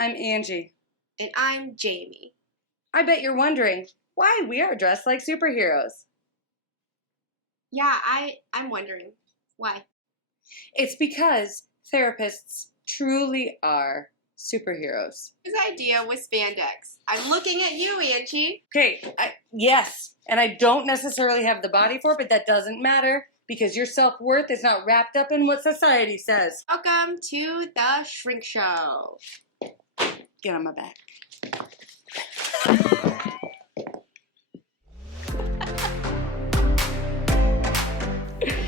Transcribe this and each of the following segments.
I'm Angie. And I'm Jamie. I bet you're wondering why we are dressed like superheroes. Yeah, I'm wondering. Why? It's because therapists truly are superheroes. His idea was spandex. I'm looking at you, Angie. Okay, yes, and I don't necessarily have the body for it, but that doesn't matter because your self-worth is not wrapped up in what society says. Welcome to the Shrink Show. Get on my back.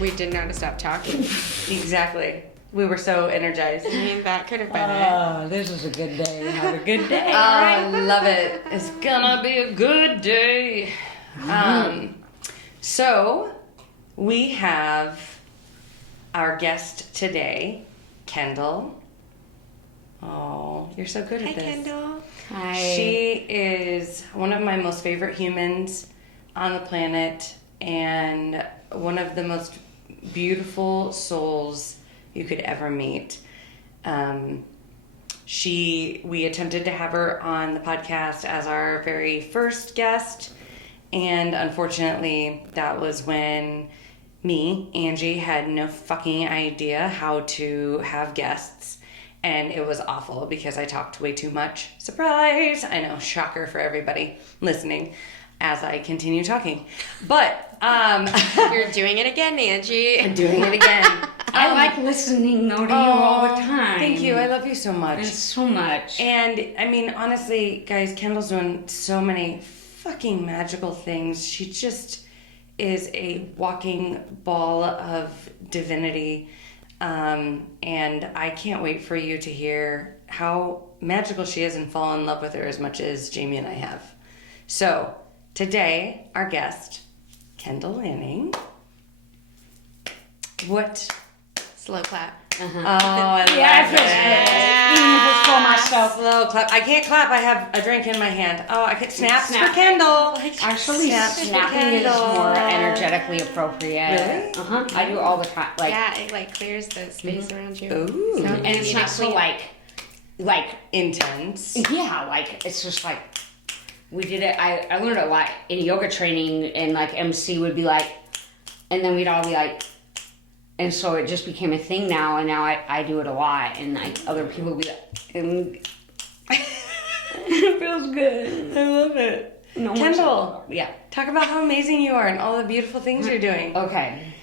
We didn't know to stop talking. Exactly. We were so energized. I mean, that could have been it. Oh, this is a good day. Have a good day. I love it. It's gonna be a good day. So, we have our guest today, Kendall. Oh, you're so good at Hi, this. Kendall. Hi. She is one of my most favorite humans on the planet and one of the most beautiful souls you could ever meet. We attempted to have her on the podcast as our very first guest, and unfortunately that was when me, Angie, had no fucking idea how to have guests, and it was awful because I talked way too much. Surprise! I know, shocker for everybody listening as I continue talking. But You're doing it again, Angie. I'm doing it again. I like listening though to you all the time. Thank you. I love you so much. It's so much. And I mean, honestly, guys, Kendall's doing so many fucking magical things. She just is a walking ball of divinity. And I can't wait for you to hear how magical she is and fall in love with her as much as Jamie and I have. So, today, our guest, Kendall Lanning. What? Slow clap. Oh, I love Yeah, it feels it. good. Even if it's for myself. Slow clap. I can't clap. I have a drink in my hand. Oh, I could snaps for Kendall. Actually, Snaps for snapping is Kendall. more energetically appropriate. Really? Uh-huh. I do all the time. Like, Yeah, it like clears the space around you. Ooh. So and it's not so like, Intense. yeah, like, it's just like, we did it, I learned a lot in yoga training, and like MC would be like, and then we'd all be like, and so it just became a thing now, and now I do it a lot, and like other people be like, and it feels good. I love it. No Kendall, yeah. talk about how amazing you are and all the beautiful things you're doing. Okay.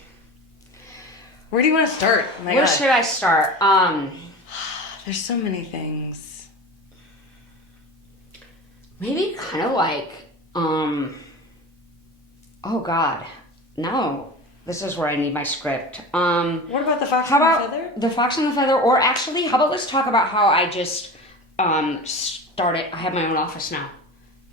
Where do you want to start? Oh my Where God. should I start? There's so many things. Maybe kind of like, oh God, no. This is where I need my script. What about the fox How and about the feather? the Fox and the Feather? Or actually, how about let's talk about how I just started. I have my own office now.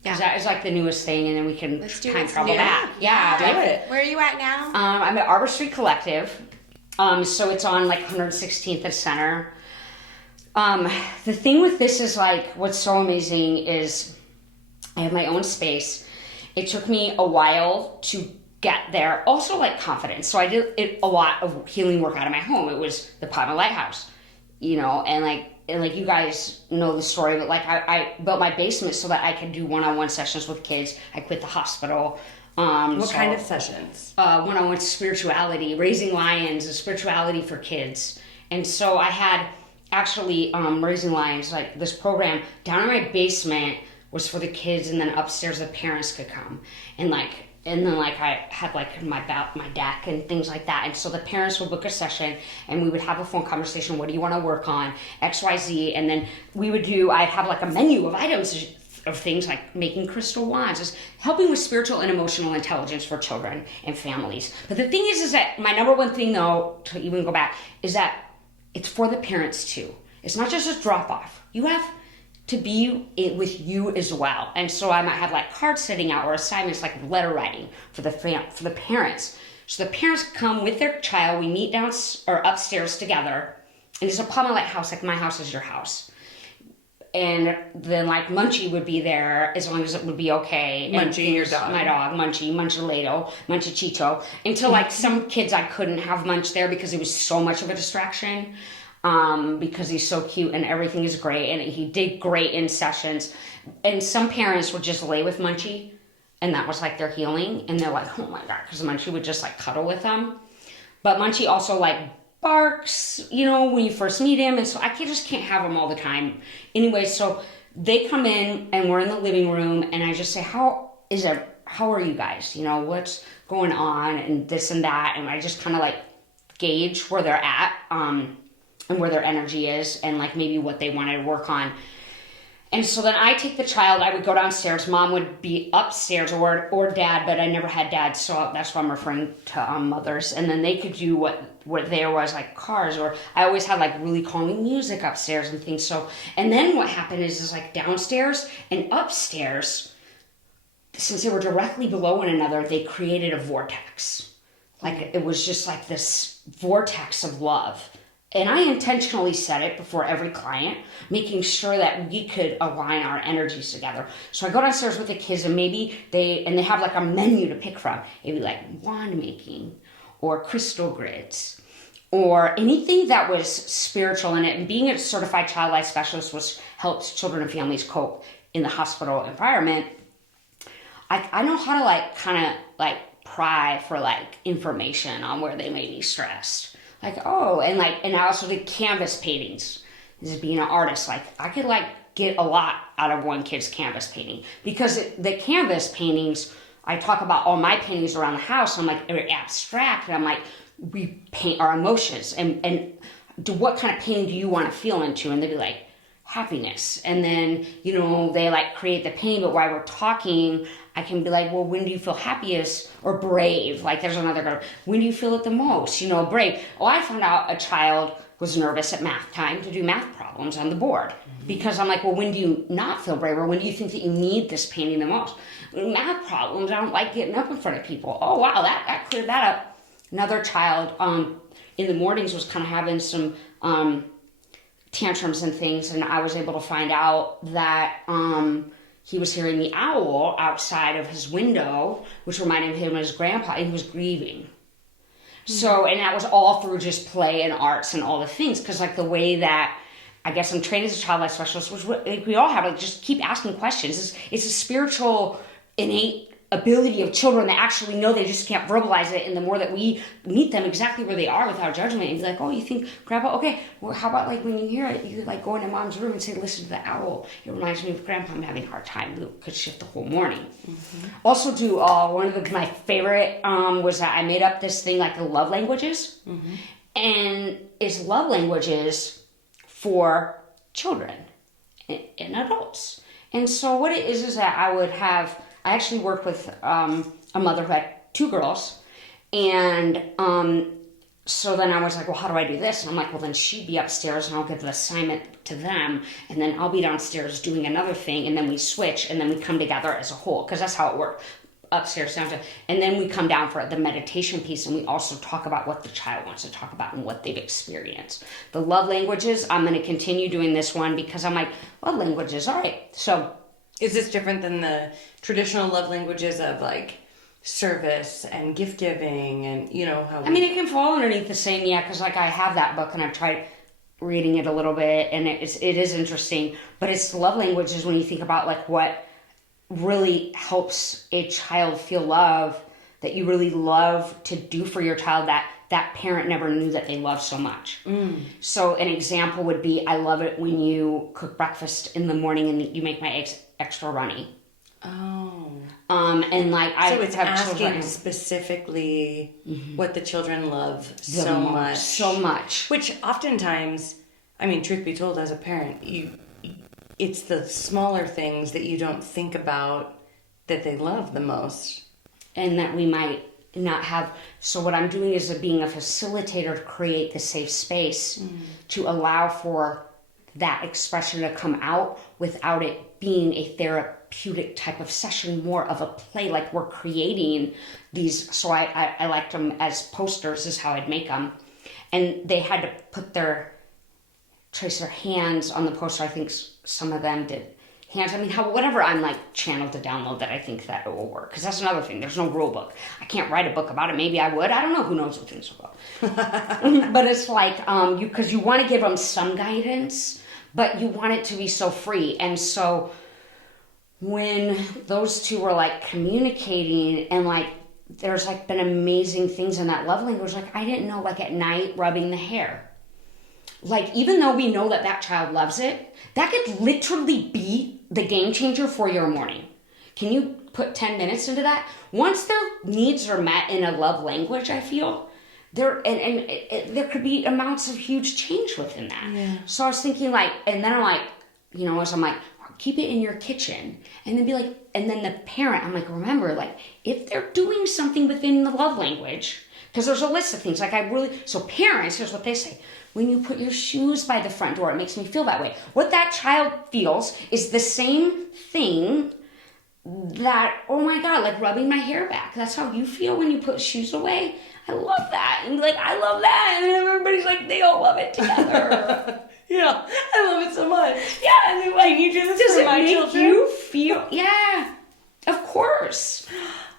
Because that is like the newest thing, and then we can Let's do time this travel new. back. Yeah, Do like, it. Where are you at now? I'm at Arbor Street Collective. So it's on like 116th and Center. The thing with this is like, what's so amazing is I have my own space. It took me a while to get there. Also like confidence. So I did a lot of healing work out of my home. It was the Cardinal Lighthouse, you know, and like you guys know the story, but like I built my basement so that I could do one-on-one sessions with kids. I quit the hospital. What kind of sessions? One-on-one spirituality, raising lions, and spirituality for kids. And so I had actually Raising Lions, like this program down in my basement was for the kids, and then upstairs the parents could come, and then like I had like my deck and things like that, and so the parents would book a session, and we would have a phone conversation. What do you want to work on? XYZ, and then I'd have like a menu of items of things like making crystal wands, just helping with spiritual and emotional intelligence for children and families. But the thing is that my number one thing though, to even go back, is that it's for the parents too. It's not just a drop off. You have to be with you as well. And so I might have like cards sitting out or assignments like letter writing for the parents. So the parents come with their child. We meet down or upstairs together, and it's a Palmer Light house, like my house is your house. And then like Munchie would be there as long as it would be okay. Munchie, your dog. My dog, Munchie, Munchaleto, Munchachito. Until like some kids I couldn't have Munch there because it was so much of a distraction. because he's so cute and everything is great. And he did great in sessions. And some parents would just lay with Munchie, and that was like their healing. And they're like, oh my God, because Munchie would just like cuddle with them. But Munchie also like barks, you know, when you first meet him. And so I just can't have him all the time. Anyway, so they come in and we're in the living room, and I just say, how are you guys? You know, what's going on and this and that. And I just kind of like gauge where they're at, and where their energy is, and like maybe what they want to work on. And so then I take the child, I would go downstairs, mom would be upstairs, or dad, but I never had dad, so that's why I'm referring to mothers. And then they could do what there was, like cars, or I always had like really calming music upstairs and things. So, and then what happened is like downstairs and upstairs, since they were directly below one another, they created a vortex. Like it was just like this vortex of love. And I intentionally said it before every client, making sure that we could align our energies together. So I go downstairs with the kids, and maybe they have like a menu to pick from. It'd be like wand making or crystal grids or anything that was spiritual in it. And being a certified child life specialist, which helps children and families cope in the hospital environment, I know how to like kind of like pry for like information on where they may be stressed. Like, oh, and I also did canvas paintings. This is being an artist. Like, I could like get a lot out of one kid's canvas painting, because the canvas paintings, I talk about all my paintings around the house. I'm like, they're abstract, and I'm like, we paint our emotions, and what kind of painting do you want to feel into? And they'd be like, happiness. And then, you know, they like create the pain, but while we're talking, I can be like, well, when do you feel happiest or brave? Like there's another girl, when do you feel it the most? You know, brave. Well, I found out a child was nervous at math time to do math problems on the board, because I'm like, well, when do you not feel brave, or when do you think that you need this painting the most? Math problems, I don't like getting up in front of people. Oh, wow, that cleared that up. Another child in the mornings was kind of having some tantrums and things, and I was able to find out that he was hearing the owl outside of his window, which reminded him of his grandpa, and he was grieving. So, and that was all through just play and arts and all the things, because like the way that I guess I'm trained as a child life specialist, which like we all have, like just keep asking questions. It's a spiritual innate ability of children that actually know, they just can't verbalize it. And the more that we meet them exactly where they are without judgment, and be like, oh, you think grandpa, okay, well, how about like when you hear it, you could like go into mom's room and say, listen to the owl, it reminds me of grandpa, I'm having a hard time. It could shift the whole morning. Also do one of my favorite was that I made up this thing like the love languages, and it's love languages for children and adults. And so what it is that I actually worked with a mother who had 2 girls, and so then I was like, well, how do I do this? And I'm like, well, then she'd be upstairs, and I'll give the assignment to them, and then I'll be downstairs doing another thing, and then we switch, and then we come together as a whole, because that's how it worked. Upstairs, downstairs, and then we come down for the meditation piece, and we also talk about what the child wants to talk about and what they've experienced. The love languages, I'm going to continue doing this one, because I'm like, love languages, all right. So is this different than the traditional love languages of like service and gift giving, and you know how? I mean, it can fall underneath the same, yeah, because like I have that book and I've tried reading it a little bit, and it is interesting. But it's love languages when you think about like what really helps a child feel love, that you really love to do for your child, that parent never knew that they loved so much. So an example would be, I love it when you cook breakfast in the morning and you make my eggs extra runny. Oh. And like so it's have asking children specifically what the children love so much. Which oftentimes, I mean, truth be told, as a parent, it's the smaller things that you don't think about that they love the most, and that we might not have. So what I'm doing is being a facilitator to create the safe space to allow for that expression to come out without it being a therapeutic type of session, more of a play, like we're creating these. So I liked them as posters, is how I'd make them, and they had to trace their hands on the poster. I think some of them did hands. I mean, whatever I'm like channeled to download that I think that it will work. Because that's another thing. There's no rule book. I can't write a book about it. Maybe I would. I don't know. Who knows what things will go. But it's like, because you want to give them some guidance, but you want it to be so free. And so when those two were like communicating and like, there's like been amazing things in that love language. Like I didn't know, like at night rubbing the hair. Like even though we know that that child loves it, that could literally be the game changer for your morning. Can you put 10 minutes into that? Once their needs are met in a love language, I feel there there could be amounts of huge change within that. Yeah. So I was thinking like, and then I'm like, you know, as I'm like, keep it in your kitchen, and then be like, and then the parent, I'm like, remember, like if they're doing something within the love language, because there's a list of things, like so parents, here's what they say. When you put your shoes by the front door, it makes me feel that way. What that child feels is the same thing that, oh my God, like rubbing my hair back. That's how you feel when you put shoes away. I love that. And like, I love that. And then everybody's like, they all love it together. Yeah, I love it so much. Yeah, and then like, you do this does for it my make children? you feel, yeah, of course.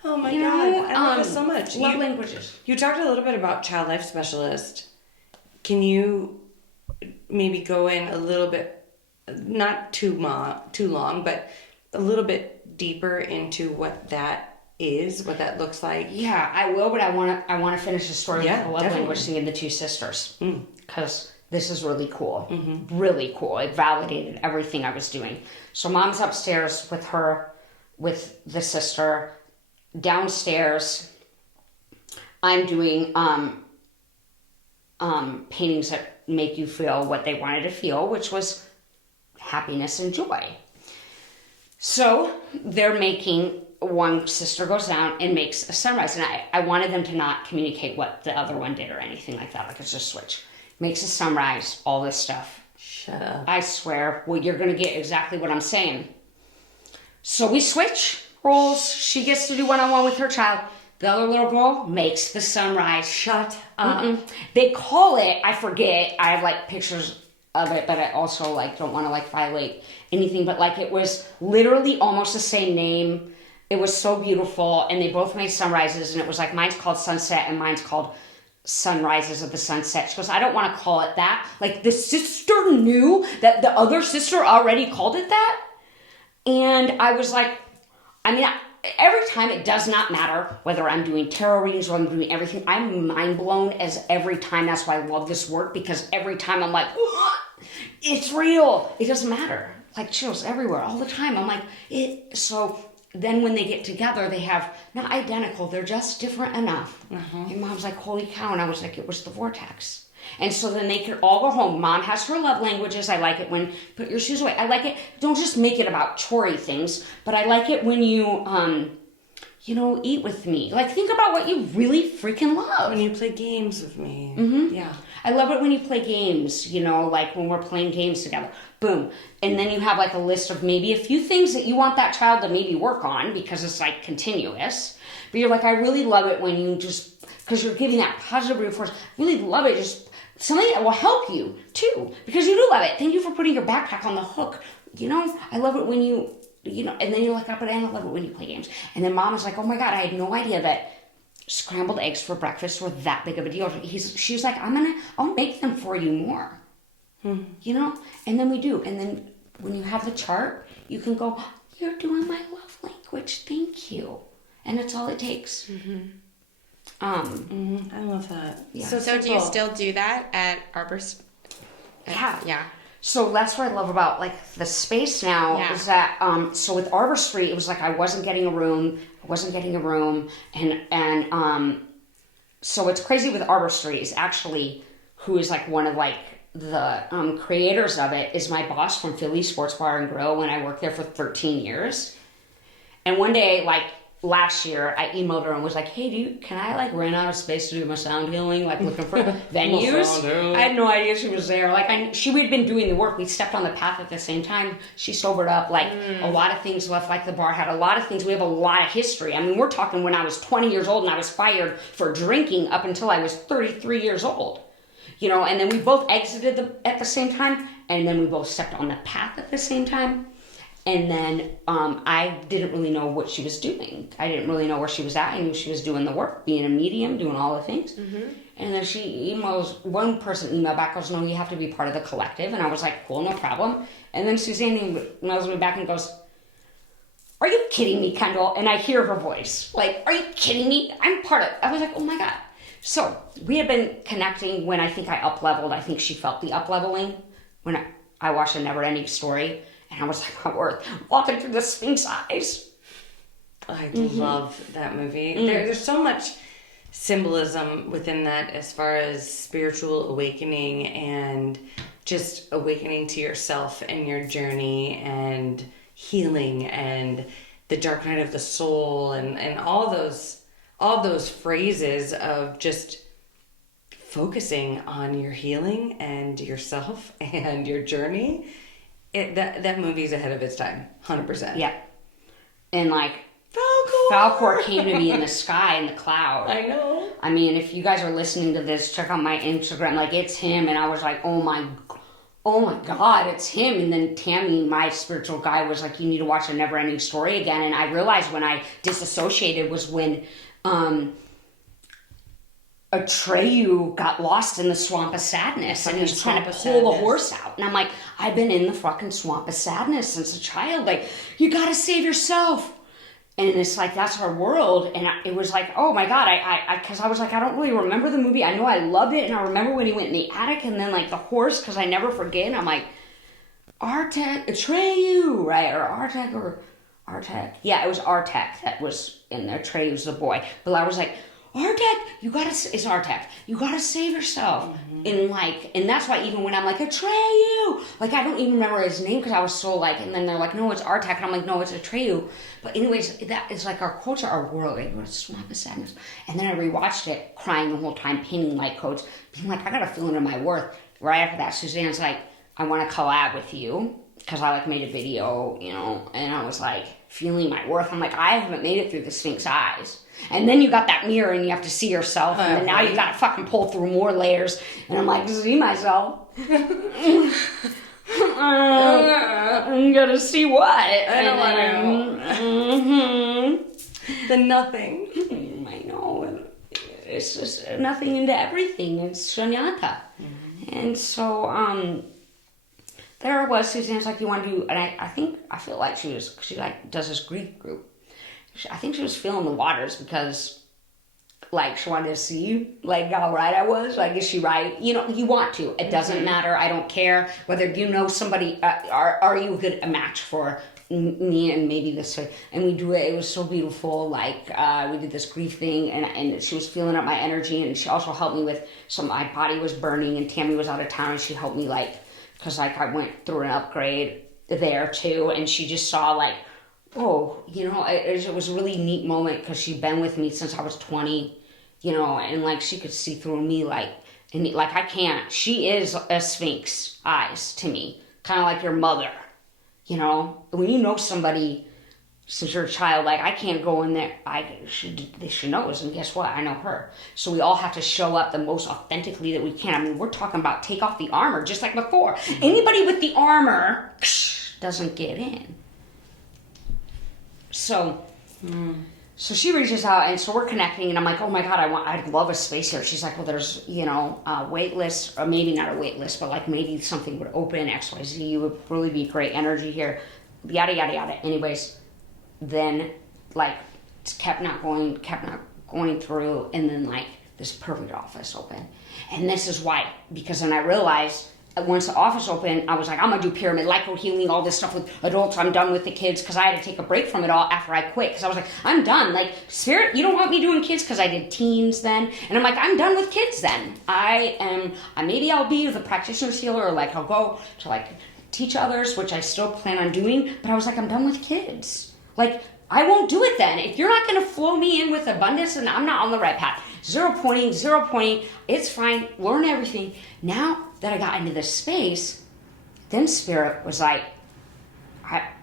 Oh my You God, know, I love this so much. Love languages. You talked a little bit about child life specialist. Can you maybe go in a little bit, not too long, but a little bit deeper into what that is, what that looks like? Yeah, I will, but I want to finish the story with the love definitely. language thing and the two sisters. Because this is really cool. Really cool. It validated everything I was doing. So mom's upstairs with the sister. Downstairs, I'm doing paintings that make you feel what they wanted to feel, which was happiness and joy. So they're making, one sister goes down and makes a sunrise, and I wanted them to not communicate what the other one did or anything like that, like it's just switch. Makes a sunrise, all this stuff. Shut up. I swear, well, you're going to get exactly what I'm saying. So we switch roles. She gets to do one-on-one with her child. The other little girl makes the sunrise. Shut up. They call it, I forget, I have like pictures of it, but I also like don't want to like violate anything, but like it was literally almost the same name. It was so beautiful, and they both made sunrises, and it was like, mine's called Sunset and mine's called Sunrises of the Sunset. She goes, I don't want to call it that. Like the sister knew that the other sister already called it that. And I was like, I mean, every time, it does not matter whether I'm doing tarot readings or I'm doing everything. I'm mind blown as every time. That's why I love this work, because every time I'm like, it's real. It doesn't matter. Like chills everywhere all the time. I'm like, so then when they get together, they have, not identical, they're just different enough. And mom's like, holy cow. And I was like, it was the vortex. And so then they can all go home. Mom has her love languages. I like it when put your shoes away. I like it. Don't just make it about chore things, but I like it when you, eat with me. Like think about what you really freaking love. When you play games with me. Yeah. I love it when you play games, like when we're playing games together. Boom. And then you have like a list of maybe a few things that you want that child to maybe work on, because it's like continuous. But you're like, I really love it when you just, because you're giving that positive reinforcement. I really love it. Just something that will help you too, because you do love it. Thank you for putting your backpack on the hook. I love it when you, and then you're like, and I love it when you play games. And then mom was like, oh my God, I had no idea that scrambled eggs for breakfast were that big of a deal. She's like, I'll make them for you more. And then we do. And then when you have the chart, you can go, you're doing my love language. Thank you. And that's all it takes. I love that. Yeah. So do you still do that at Arbor? Yeah. Yeah. So that's what I love about like the space now is that so with Arbor Street, it was like I wasn't getting a room, and so what's crazy with Arbor Street is actually who is like one of like the creators of it is my boss from Philly Sports Bar and Grill when I worked there for 13 years. And one day, like last year, I emailed her and was like, hey, can I like rent out a space to do my sound healing? Like looking for venues. I had no idea she was there. Like we'd been doing the work. We stepped on the path at the same time. She sobered up. Like a lot of things left. Like the bar had a lot of things. We have a lot of history. I mean, we're talking when I was 20 years old and I was fired for drinking up until I was 33 years old. And then we both exited at the same time, and then we both stepped on the path at the same time. And then I didn't really know what she was doing. I didn't really know where she was at. I knew she was doing the work, being a medium, doing all the things. Mm-hmm. And then one person emailed back, goes, no, you have to be part of the collective. And I was like, cool, no problem. And then Suzanne emails me back and goes, are you kidding me, Kendall? And I hear her voice. Like, are you kidding me? I'm part of it. I was like, oh my God. So we had been connecting when I think I up-leveled. I think she felt the up-leveling when I watched A Never Ending Story. And I was like, on earth, walking through the Sphinx eyes. I love that movie. There's so much symbolism within that as far as spiritual awakening and just awakening to yourself and your journey and healing and the dark night of the soul and all those phrases of just focusing on your healing and yourself and your journey. That movie's ahead of its time, 100%. Yeah. And like, Falcor came to me in the sky, in the cloud. I know. I mean, if you guys are listening to this, check out my Instagram. Like, it's him. And I was like, oh my God, it's him. And then Tammy, my spiritual guide, was like, you need to watch A Never Ending Story again. And I realized when I disassociated was when Atreyu got lost in the swamp of sadness and he was trying to pull the horse out. And I'm like, I've been in the fucking swamp of sadness since a child. Like, you gotta save yourself. And it's like, that's our world. And it was like, oh my God, because I was like, I don't really remember the movie. I know I loved it. And I remember when he went in the attic and then like the horse, because I never forget. And I'm like, Atreyu, right? Or Artek. Yeah, it was Artek that was in there. Atreyu's the boy. But I was like, it's Artek. You gotta save yourself. Mm-hmm. And that's why even when I'm like, Atreyu, like I don't even remember his name because I was so like, and then they're like, no, it's Artek. And I'm like, no, it's Atreyu. But anyways, that is like our culture, our world. Like, it's swamp of sadness. And then I rewatched it, crying the whole time, painting light coats, being like, I gotta feel into my worth. Right after that, Suzanne's like, I want to collab with you because I like made a video, and I was like, feeling my worth. I'm like, I haven't made it through the Sphinx eyes. And then you got that mirror and you have to see yourself. And then now you got to fucking pull through more layers. And I'm like, see myself. I'm going to see what? I don't want to know. The nothing. I know. It's just nothing into everything. It's shunyata. Mm-hmm. And so, there I was. Suzanne's like, you want to do, and I feel like she like does this grief group. I think she was feeling the waters because, like, she wanted to see, like, how right I was. Like, is she right? You want to. It doesn't matter. I don't care whether you know somebody. Are you a match for me and maybe this way? And we do it. It was so beautiful. Like, we did this grief thing, and she was feeling up my energy, and she also helped me with my body was burning, and Tammy was out of town, and she helped me, like, because, like, I went through an upgrade there, too, and she just saw, like, oh, it was a really neat moment because she'd been with me since I was 20, and like she could see through me, like I can't. She is a Sphinx eyes to me, kind of like your mother, When you know somebody since you're a child, like I can't go in there. She knows, and guess what? I know her. So we all have to show up the most authentically that we can. I mean, we're talking about take off the armor, just like before. Mm-hmm. Anybody with the armor doesn't get in. So she reaches out, and so we're connecting, and I'm like, oh my God, I'd love a space here. She's like, well, there's, a wait list, or maybe not a wait list, but like maybe something would open, XYZ, you would really be great energy here, yada, yada, yada. Anyways, then like kept not going through, and then like this perfect office open. And this is why, because then I realized once the office opened, I was like, I'm going to do pyramid, healing, all this stuff with adults. I'm done with the kids because I had to take a break from it all after I quit. Because I was like, I'm done. Like, Spirit, you don't want me doing kids because I did teens then. And I'm like, I'm done with kids then. Maybe I'll be the practitioner's healer, or like I'll go to like teach others, which I still plan on doing. But I was like, I'm done with kids. Like, I won't do it then. If you're not going to flow me in with abundance, then I'm not on the right path. Zero pointing. It's fine. Learn everything. Now that I got into this space, then Spirit was like,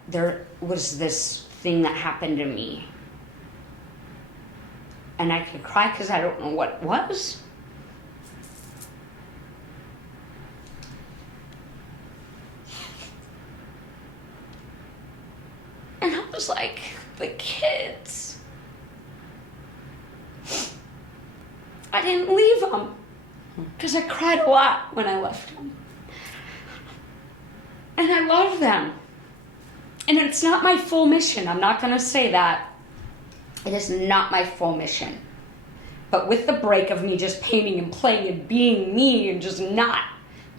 there was this thing that happened to me. And I could cry because I don't know what it was. was like, the kids. I didn't leave them because I cried a lot when I left them. And I love them. And it's not my full mission. I'm not going to say that. It is not my full mission. But with the break of me just painting and playing and being me and just not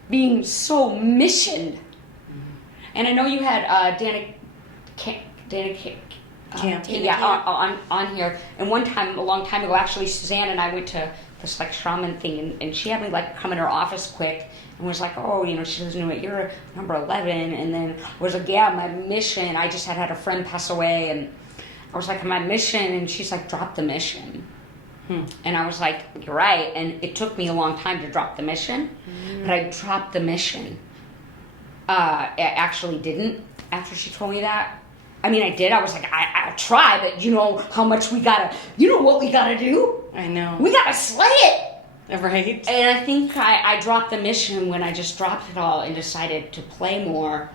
being so missioned. And I know you had Dana Camp, on here. And one time, a long time ago, actually, Suzanne and I went to this like shaman thing, and she had me like come in her office quick and was like, oh, you know, she doesn't know it. You're number 11. And then was like, yeah, my mission. I just had a friend pass away, and I was like, my mission, and she's like, drop the mission. And I was like, you're right. And it took me a long time to drop the mission, but I dropped the mission. I actually didn't after she told me that. I mean, I did. I was like, I'll try, but you know how much we gotta, you know what we gotta do? I know. We gotta slay it. Right. And I think I dropped the mission when I just dropped it all and decided to play more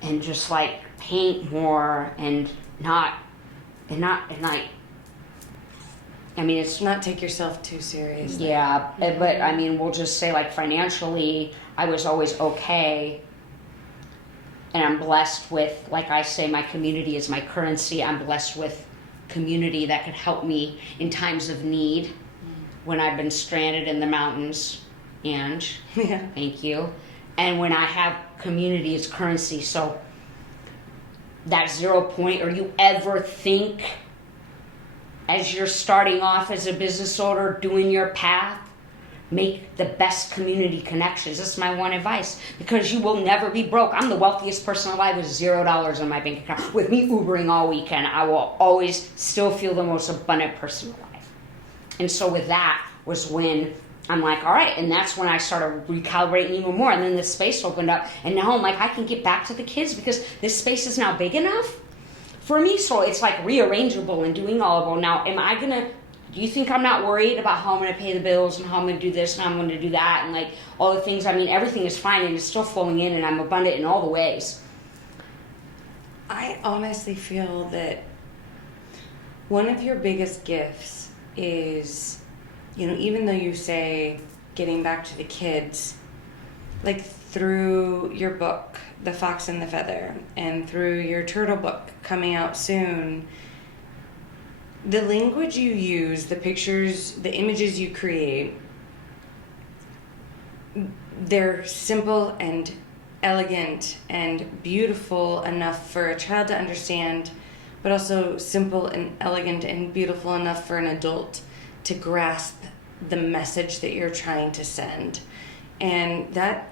and just like paint more and like, I mean, it's not take yourself too seriously. Yeah, but I mean, we'll just say like financially, I was always okay. And I'm blessed with, like I say, my community is my currency. I'm blessed with community that could help me in times of need when I've been stranded in the mountains. And thank you. And when I have community as currency. So that 0 point, or you ever think as you're starting off as a business owner, doing your path, make the best community connections. This is my one advice, because you will never be broke. I'm the wealthiest person alive with $0 in my bank account. With me Ubering all weekend, I will always still feel the most abundant person alive. And so with that was when I'm like, all right, and that's when I started recalibrating even more. And then the space opened up, and now I'm like, I can get back to the kids because this space is now big enough for me. So it's like rearrangeable and doing all of it. Now, do you think I'm not worried about how I'm going to pay the bills and how I'm going to do this and how I'm going to do that and like all the things? I mean, everything is fine and it's still flowing in and I'm abundant in all the ways. I honestly feel that one of your biggest gifts is, you know, even though you say getting back to the kids, like through your book, The Fox and the Feather, and through your turtle book coming out soon, the language you use, the pictures, the images you create, they're simple and elegant and beautiful enough for a child to understand, but also simple and elegant and beautiful enough for an adult to grasp the message that you're trying to send. And that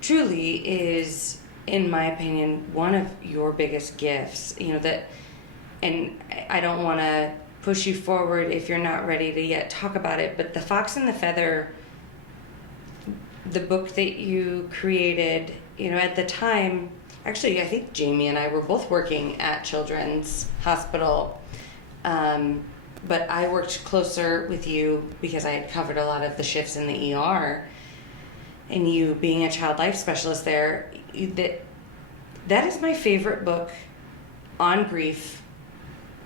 truly is, in my opinion, one of your biggest gifts, you know, that, and I don't want to push you forward if you're not ready to yet talk about it, but The Fox and the Feather, the book that you created, you know, at the time, actually, I think Jamie and I were both working at Children's Hospital, but I worked closer with you because I had covered a lot of the shifts in the ER, and you being a child life specialist there, that is my favorite book on grief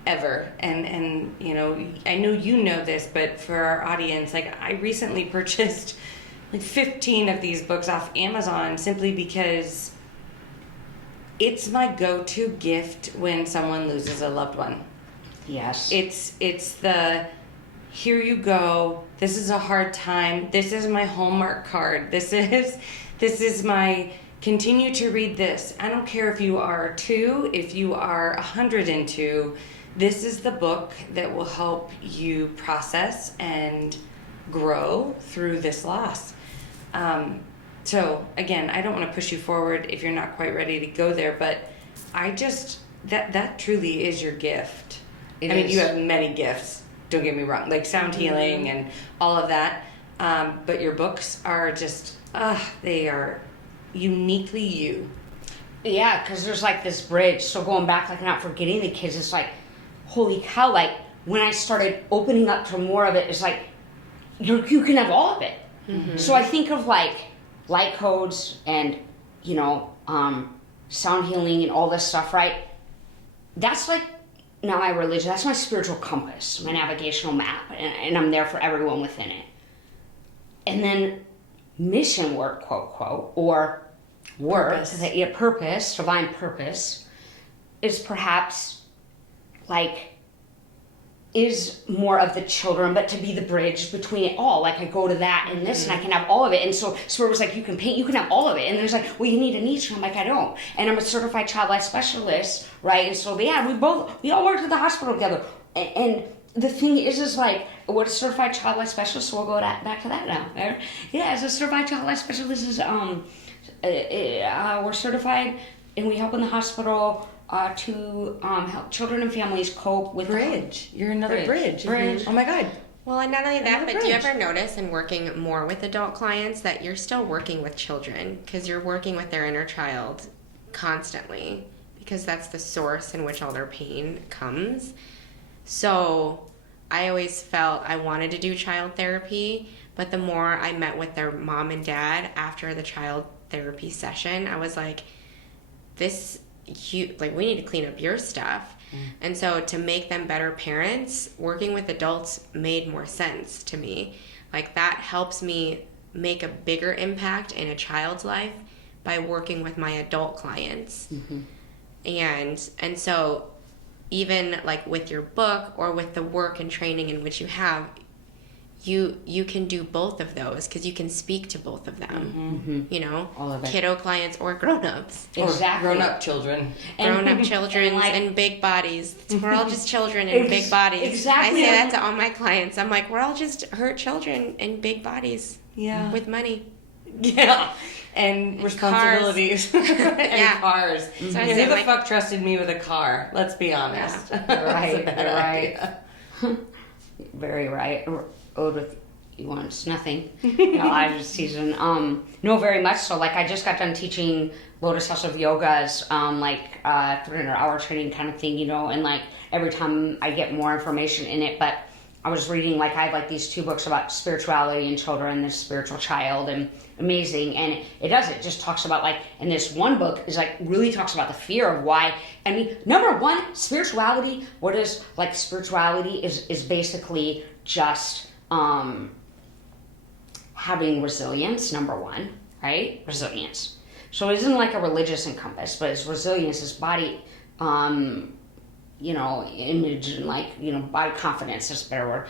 ever. And you know, I know you know this, but for our audience, like, I recently purchased like 15 of these books off Amazon simply because it's my go-to gift when someone loses a loved one. Yes. It's the, here you go, this is a hard time, this is my Hallmark card, this is my continue to read this. I don't care if you are 2, if you are 102, this is the book that will help you process and grow through this loss. So again, I don't want to push you forward if you're not quite ready to go there, but I just, that truly is your gift. Mean, you have many gifts, don't get me wrong, like sound healing and all of that, but your books are just, they are uniquely you. Yeah, because there's like this bridge. So going back, like not forgetting the kids, it's like, holy cow, like when I started opening up to more of it, it's like, you can have all of it. Mm-hmm. So I think of like light codes and, you know, sound healing and all this stuff, right? that's like not my religion, that's my spiritual compass, my navigational map, and I'm there for everyone within it. And then mission work, quote, quote, or work, purpose, divine purpose, is perhaps like, is more of the children, but to be the bridge between it all. Like I go to that and this, and I can have all of it. And so Spirit was like, you can paint, you can have all of it. And there's like, well, you need a niche. And I'm like, I don't. And I'm a certified child life specialist, right? And so yeah, we all worked at the hospital together. And the thing is like, what a certified child life specialist, so we'll go back to that now. Right? Yeah, as a certified child life specialist, is we're certified and we help in the hospital to help children and families cope with bridge. You're another bridge. Oh my God. Well, and not only that, Another but bridge. do you ever notice in working more with adult clients that you're still working with children because you're working with their inner child constantly, because that's the source in which all their pain comes. So I always felt I wanted to do child therapy, but the more I met with their mom and dad after the child therapy session, I was like, we need to clean up your stuff. And so to make them better parents, working with adults made more sense to me. Like that helps me make a bigger impact in a child's life by working with my adult clients. And so even like with your book or with the work and training in which you have, you can do both of those because you can speak to both of them. You know, all of it. Kiddo clients or grown-ups. Exactly. Or grown-up children. Grown-up children and big bodies. We're all just children in big bodies. Exactly. I say that to all my clients. I'm like, we're all just hurt children in big bodies. Yeah. With money. Yeah. And responsibilities. And cars. So I Who say, the like, fuck trusted me with a car? Let's be honest. Right, That's a bad right. idea. Very right. Ode with you wants nothing. No, I just teasing. No, very much so. Like I just got done teaching Lotus House of Yoga's 300-hour training kind of thing, you know, and like every time I get more information in it, but I was reading, like I have like these 2 books about spirituality and children, this spiritual child, and amazing. And it just talks about like, and this one book is like really talks about the fear of why. I mean, number one, spirituality, what is like spirituality is basically just having resilience, number one, right? Resilience. So it isn't like a religious encompass, but it's resilience, it's body, image and like, body confidence is a better word.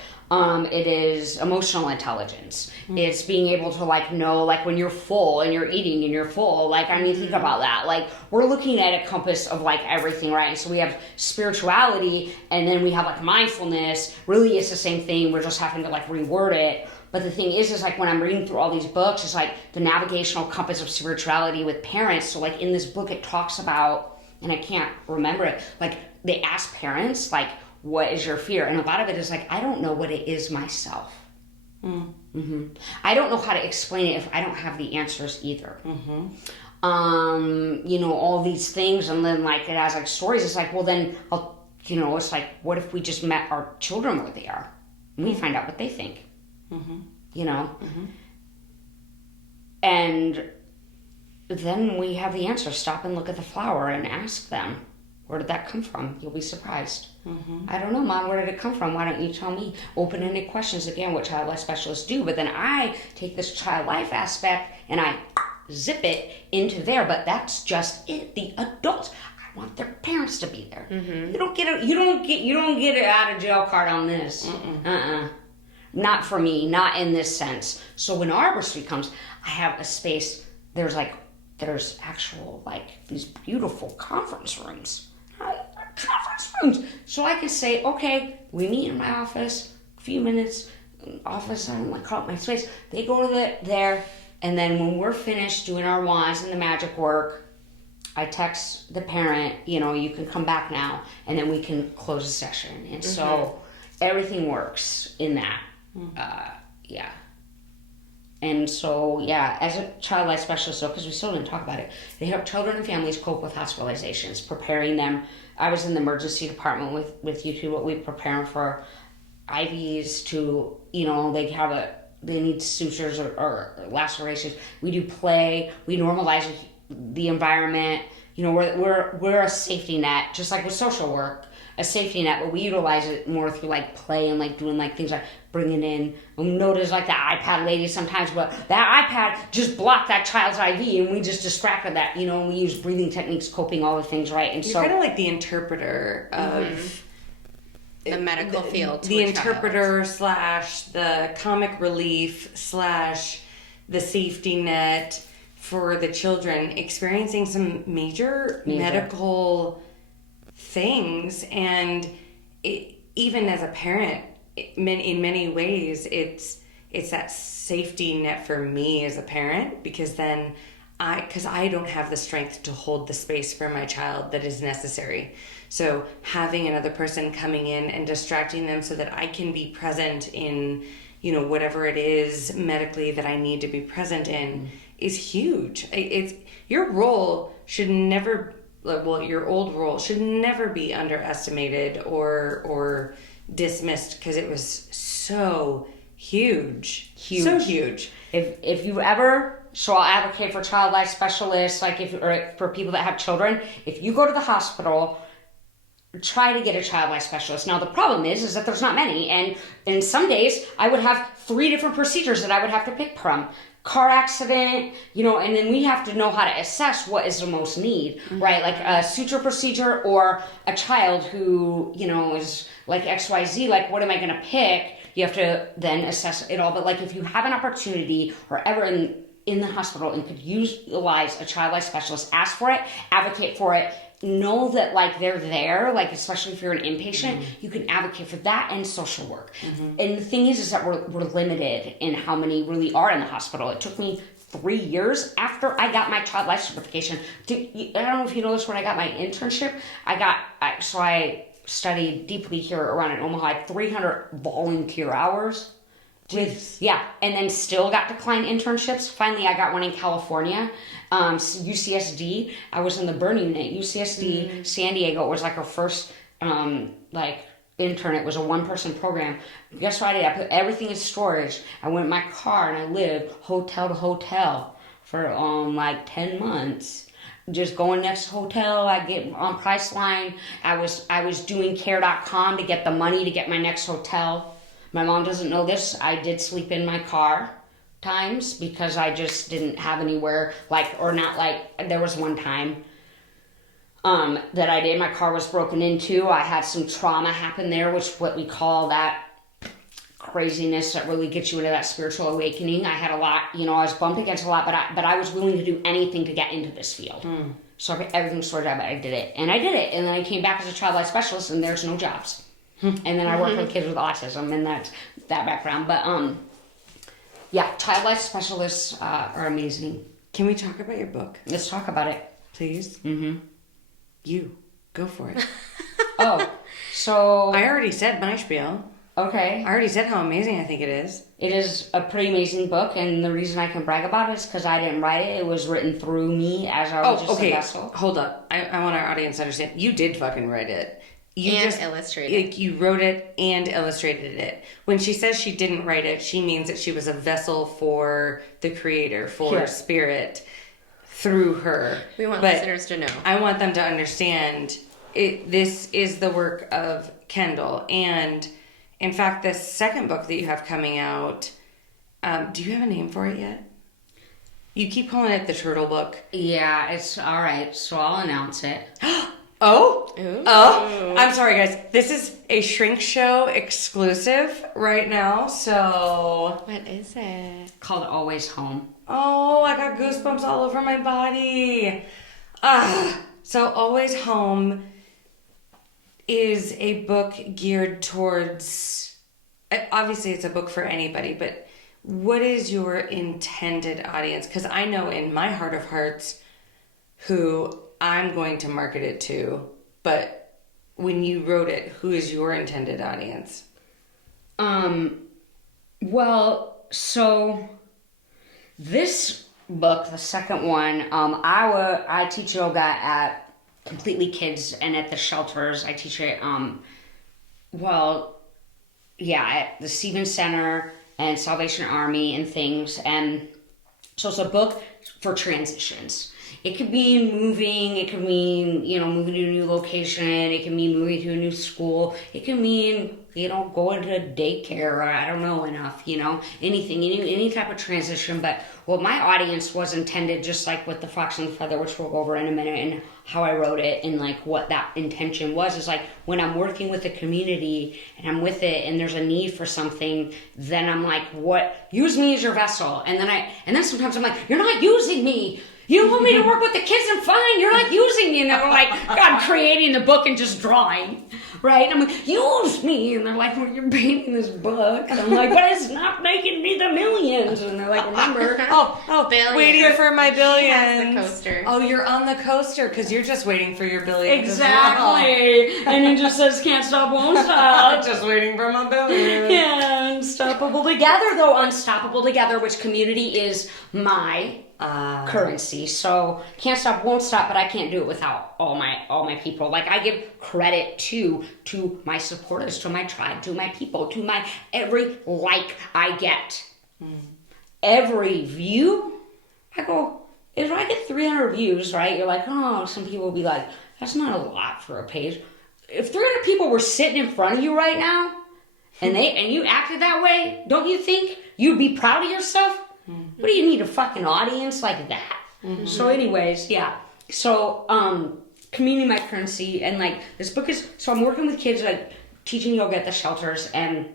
It is emotional intelligence. It's being able to like know, like when you're full and you're eating and you're full, like, I mean, think about that. Like we're looking at a compass of like everything, right? So we have spirituality and then we have like mindfulness. Really it's the same thing. We're just having to like reword it. But the thing is like when I'm reading through all these books, it's like the navigational compass of spirituality with parents. So like in this book, it talks about, and I can't remember it, like they ask parents, like, what is your fear? And a lot of it is like, I don't know what it is myself. I don't know how to explain it if I don't have the answers either. All these things. And then like it has like stories. It's like, well then it's like, what if we just met our children where they are? And we find out what they think. And then we have the answer. Stop and look at the flower and ask them, where did that come from? You'll be surprised. I don't know, Mom, where did it come from? Why don't you tell me? Open-ended questions, again, what child life specialists do. But then I take this child life aspect and I zip it into there. But that's just it. The adults, I want their parents to be there. You don't get an out of jail card on this. Not for me, not in this sense. So when Arbor Street comes, I have a space. There's actual like these beautiful conference rooms. So I can say, okay, we meet in my office, a few minutes, office, I don't like call it my space. They go to there, and then when we're finished doing our wands and the magic work, I text the parent, you can come back now, and then we can close the session. And so everything works in that. And so, as a child life specialist, because we still didn't talk about it, they help children and families cope with hospitalizations, preparing them. I was in the emergency department with you two, but we prepare them for IVs to, they need sutures or lacerations. We do play, we normalize the environment, we're a safety net, just like with social work, a safety net, but we utilize it more through like play and like doing like things like bringing in. Notice like the iPad lady sometimes, but that iPad just blocked that child's IV, and we just distracted that, and we use breathing techniques, coping, all the things, right? And You're so kind of like the interpreter of the medical field. The interpreter slash the comic relief slash the safety net for the children experiencing some major. medical things. And even as a parent, in many ways, it's that safety net for me as a parent, because then I don't have the strength to hold the space for my child that is necessary. So having another person coming in and distracting them so that I can be present in, whatever it is medically that I need to be present in is huge. It's your role should never, your old role should never be underestimated or dismissed, because it was so huge. So huge. If you ever, so I'll advocate for child life specialists, or for people that have children. If you go to the hospital, try to get a child life specialist. Now the problem is that there's not many, and some days I would have 3 different procedures that I would have to pick from. Car accident, and then we have to know how to assess what is the most need, right? Like a suture procedure or a child who, is like XYZ, like what am I going to pick? You have to then assess it all. But like if you have an opportunity or ever in the hospital and could utilize a child life specialist, ask for it, advocate for it, know that like they're there, like especially if you're an inpatient, you can advocate for that and social work. And the thing is that we're limited in how many really are in the hospital. It took me 3 years after I got my child life certification. I don't know if you know this, when I got my internship, I studied deeply here around in Omaha. I had 300 volunteer hours. And then still got declined internships. Finally, I got one in California, UCSD. I was in the burn unit. UCSD San Diego was like our first intern. It was a 1-person program. Guess what I did? I put everything in storage. I went in my car and I lived hotel to hotel for 10 months. Just going next hotel, I get on Priceline. I was doing care.com to get the money to get my next hotel. My mom doesn't know this. I did sleep in my car times because I just didn't have anywhere, there was one time that I did. My car was broken into. I had some trauma happen there, which what we call that craziness that really gets you into that spiritual awakening. I had a lot, I was bumped against a lot, but I was willing to do anything to get into this field. So everything sorted out, but I did it. And then I came back as a child life specialist, and there's no jobs. And then I work with kids with autism, and that background. But child life specialists are amazing. Can we talk about your book? Let's talk about it, please. You go for it. So I already said my spiel. Okay. I already said how amazing I think it is. It is a pretty amazing book, and the reason I can brag about it is because I didn't write it. It was written through me as I was just a vessel. Hold up. I want our audience to understand. You did fucking write it. You illustrated. You wrote it and illustrated it. When she says she didn't write it, she means that she was a vessel for the creator, for spirit, through her. We want listeners to know. I want them to understand this is the work of Kendall. And in fact, the second book that you have coming out, do you have a name for it yet? You keep calling it the Turtle Book. Yeah, it's all right. So I'll announce it. Oh, I'm sorry, guys. This is a Shrink Show exclusive right now, so... What is it? Called Always Home. Oh, I got goosebumps all over my body. So Always Home is a book geared towards... Obviously, it's a book for anybody, but what is your intended audience? Because I know in my heart of hearts who I'm going to market it to, but when you wrote it, who is your intended audience? Well, so this book, the second one, I teach yoga at Completely Kids and at the shelters. I teach it, at the Stevens Center and Salvation Army and things. And so it's a book for transitions. It could mean moving. It could mean, moving to a new location. It can mean moving to a new school. It can mean, going to daycare, or I don't know enough, anything, any type of transition. But what my audience was intended, just like with the Fox and the Feather, which we'll go over in a minute, and how I wrote it, and like what that intention was, is like when I'm working with the community and I'm with it and there's a need for something, then I'm like, use me as your vessel. And then sometimes I'm like, you're not using me. You want me to work with the kids? I'm fine. You're not using me. And they're like, I'm creating the book and just drawing. Right? And I'm like, use me. And they're like, well, you're painting this book. And I'm like, but it's not making me the millions. And they're like, remember. Billions. Waiting for my billions. She has the coaster. Oh, you're on the coaster because you're just waiting for your billions. Exactly. And it just says, can't stop, won't stop. Just waiting for my billions. Yeah, unstoppable together, though. Unstoppable together, which community is my currency. So can't stop, won't stop, but I can't do it without all my people. Like, I give credit to my supporters, to my tribe, to my people, to my every like I get. Every view, I go, if I get 300 views, right? You're like, oh, some people will be like, that's not a lot for a page. If 300 people were sitting in front of you right now, and you acted that way, don't you think you'd be proud of yourself? What do you need, a fucking audience like that? So anyways, yeah. So, community, my currency, and like, this book is, so I'm working with kids, like, teaching yoga at the shelters, and,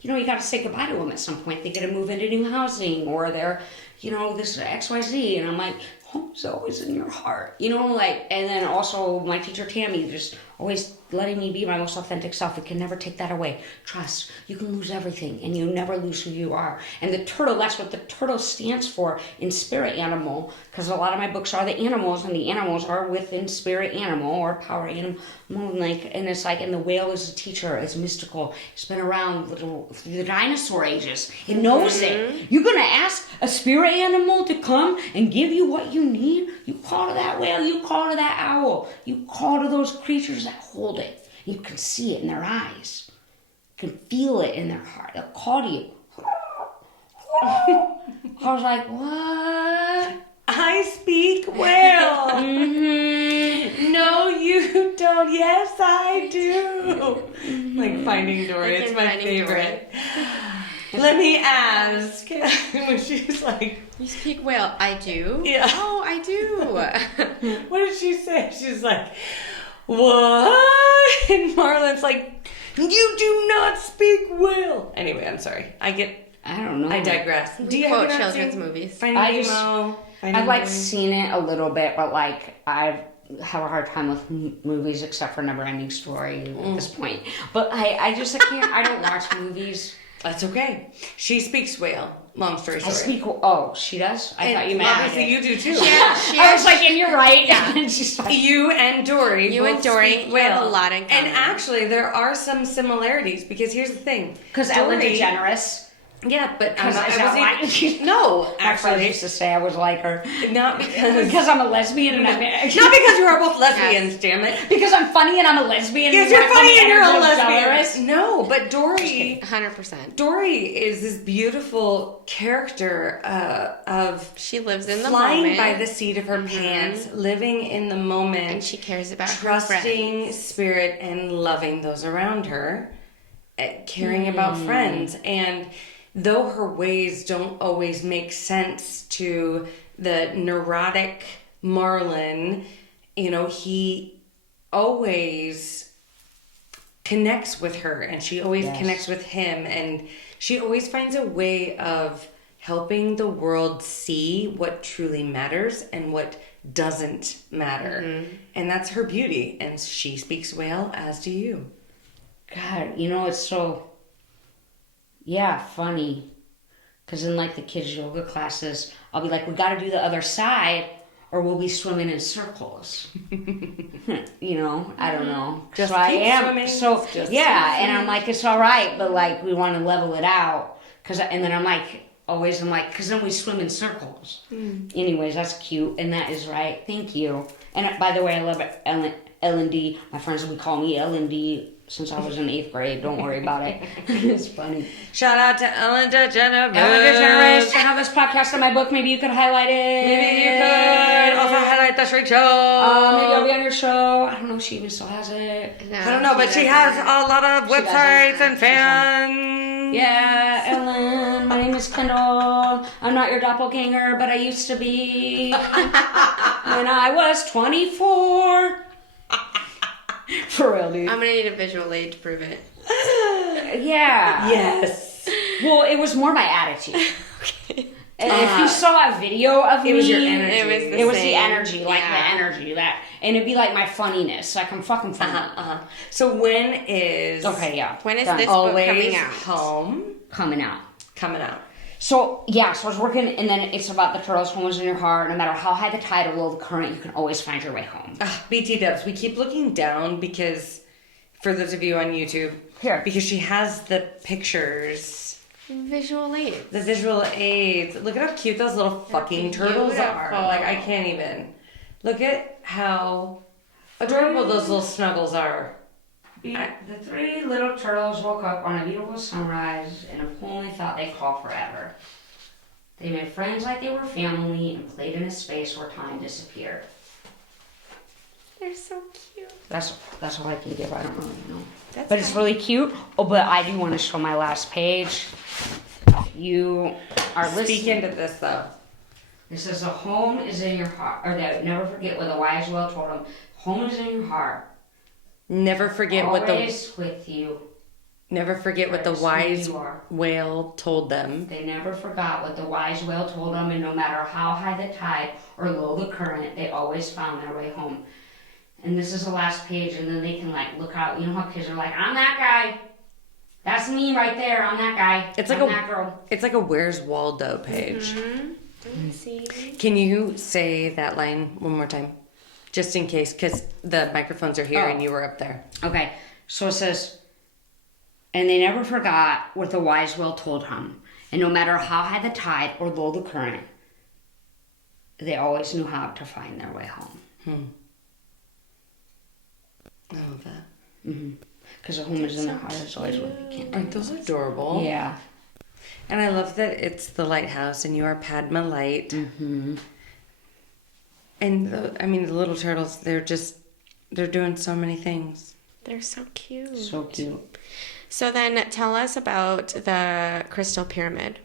you gotta say goodbye to them at some point. They gotta move into new housing, or they're, this XYZ, and I'm like, home's always in your heart, and then also my teacher Tammy just always letting me be my most authentic self. We can never take that away. Trust, you can lose everything and you never lose who you are. And the turtle, that's what the turtle stands for in spirit animal, because a lot of my books are the animals, and the animals are within spirit animal or power animal, and it's like, and the whale is a teacher, it's mystical, it's been around through the dinosaur ages, it knows it. You're gonna ask a spirit animal to come and give you what you need? You call to that whale, you call to that owl, you call to those creatures that hold it. You can see it in their eyes. You can feel it in their heart. They'll call to you. I was like, what? I speak well. No, you don't. Yes, I do. Like Finding Dory. It's my favorite. Let me ask. When she's like, you speak well. I do? Yeah. Oh, I do. What did she say? She's like, what? And Marlon's like, you do not speak well. Anyway, I'm sorry. I don't know. I digress. Do you quote children's movies? Finding Nemo. I've like seen it a little bit, but like I have a hard time with movies except for Neverending Story at this point. But I can't. I don't watch movies. That's okay. She speaks whale. Long story short. She does? I thought you meant obviously you do too. Yeah, I was like, and you're right. Yeah. And she's like, you and Dory speak whale. Have a lot in common. And actually, there are some similarities, because here's the thing. Because Ellen DeGeneres. Yeah, but No, actually, I used to say I was like her. Not because I'm a lesbian and I'm not because you are both lesbians, damn it. Because I'm funny and I'm a lesbian. Because you're funny and you're a lesbian. No, but Dory, 100%. Dory is this beautiful character of she lives in the flying moment, by the seat of her pants, living in the moment, and she cares about trusting her friends. spirit and loving those around her, caring about friends. And though her ways don't always make sense to the neurotic Marlon, he always connects with her, and she always connects with him, and she always finds a way of helping the world see what truly matters and what doesn't matter. And that's her beauty, and she speaks whale, as do you. God, it's so... Yeah, funny. Because in like the kids' yoga classes, I'll be like, we got to do the other side or we'll be swimming in circles. I don't know. Just so I keep am. swimming. So, and I'm like, it's all right, but like we want to level it out. And then I'm like, always am like, because then we swim in circles. Anyways, that's cute, and that is right. Thank you. And by the way, I love L&D. My friends would call me L&D since I was in 8th grade. Don't worry about it. It's funny. Shout out to Ellen DeGeneres. Ellen DeGeneres, check out this podcast in my book. Maybe you could highlight it. Maybe you could also highlight the Shrink Show. Maybe I'll be on your show. I don't know if she even still has it. No, I don't know, but she has a lot of websites and fans. Yeah, Ellen, my name is Kendall. I'm not your doppelganger, but I used to be when I was 24. For real, dude. I'm gonna need a visual aid to prove it. Yeah. Yes. Well, it was more my attitude. Okay. And if you saw a video of me, it was your energy. It was the energy, like the energy and it'd be like my funniness. Like I'm fucking funny. So when is When is Done. this book Always coming out? Home coming out? coming out? So I was working, and then it's about the turtles. Home is in your heart. No matter how high the tide or low the current, you can always find your way home. BT dubs. We keep looking down because, for those of you on YouTube, because she has the pictures, Visual aid. the visual aids. Look at how cute those little fucking turtles are. beautiful. Like I can't even. Look at how adorable those little snuggles are. The 3 little turtles woke up on a beautiful sunrise in a poem they thought they'd call forever. They made friends like they were family and played in a space where time disappeared. They're so cute. That's all I can give. I don't really know. That's But it's fine. really cute. Oh, but I do want to show my last page. You are listening. Speak into this though. It says, "A home is in your heart," or that never forget what the wise well told them. Home is in your heart. Never forget Always with you. Never forget what the Where's who wise you are. whale told them. They never forgot what the wise whale told them, and no matter how high the tide or low the current, they always found their way home. And this is the last page, and then they can like look out. You know how kids are like, "I'm that guy. That's me right there. I'm that guy. It's like I'm that girl." It's like a Where's Waldo page. Let's see. Can you say that line one more time? Just in case, because the microphones are here Oh. and you were up there. Okay, so it says, "And they never forgot what the wise whale told them, and no matter how high the tide or low the current, they always knew how to find their way home." I love that. Because the home is in the heart, it's always what you can't. Aren't those adorable? Yeah. And I love that it's the lighthouse and you are Padma Light. Mm-hmm. And the little turtles, they're doing so many things. They're so cute. So cute. So then tell us about the crystal pyramid.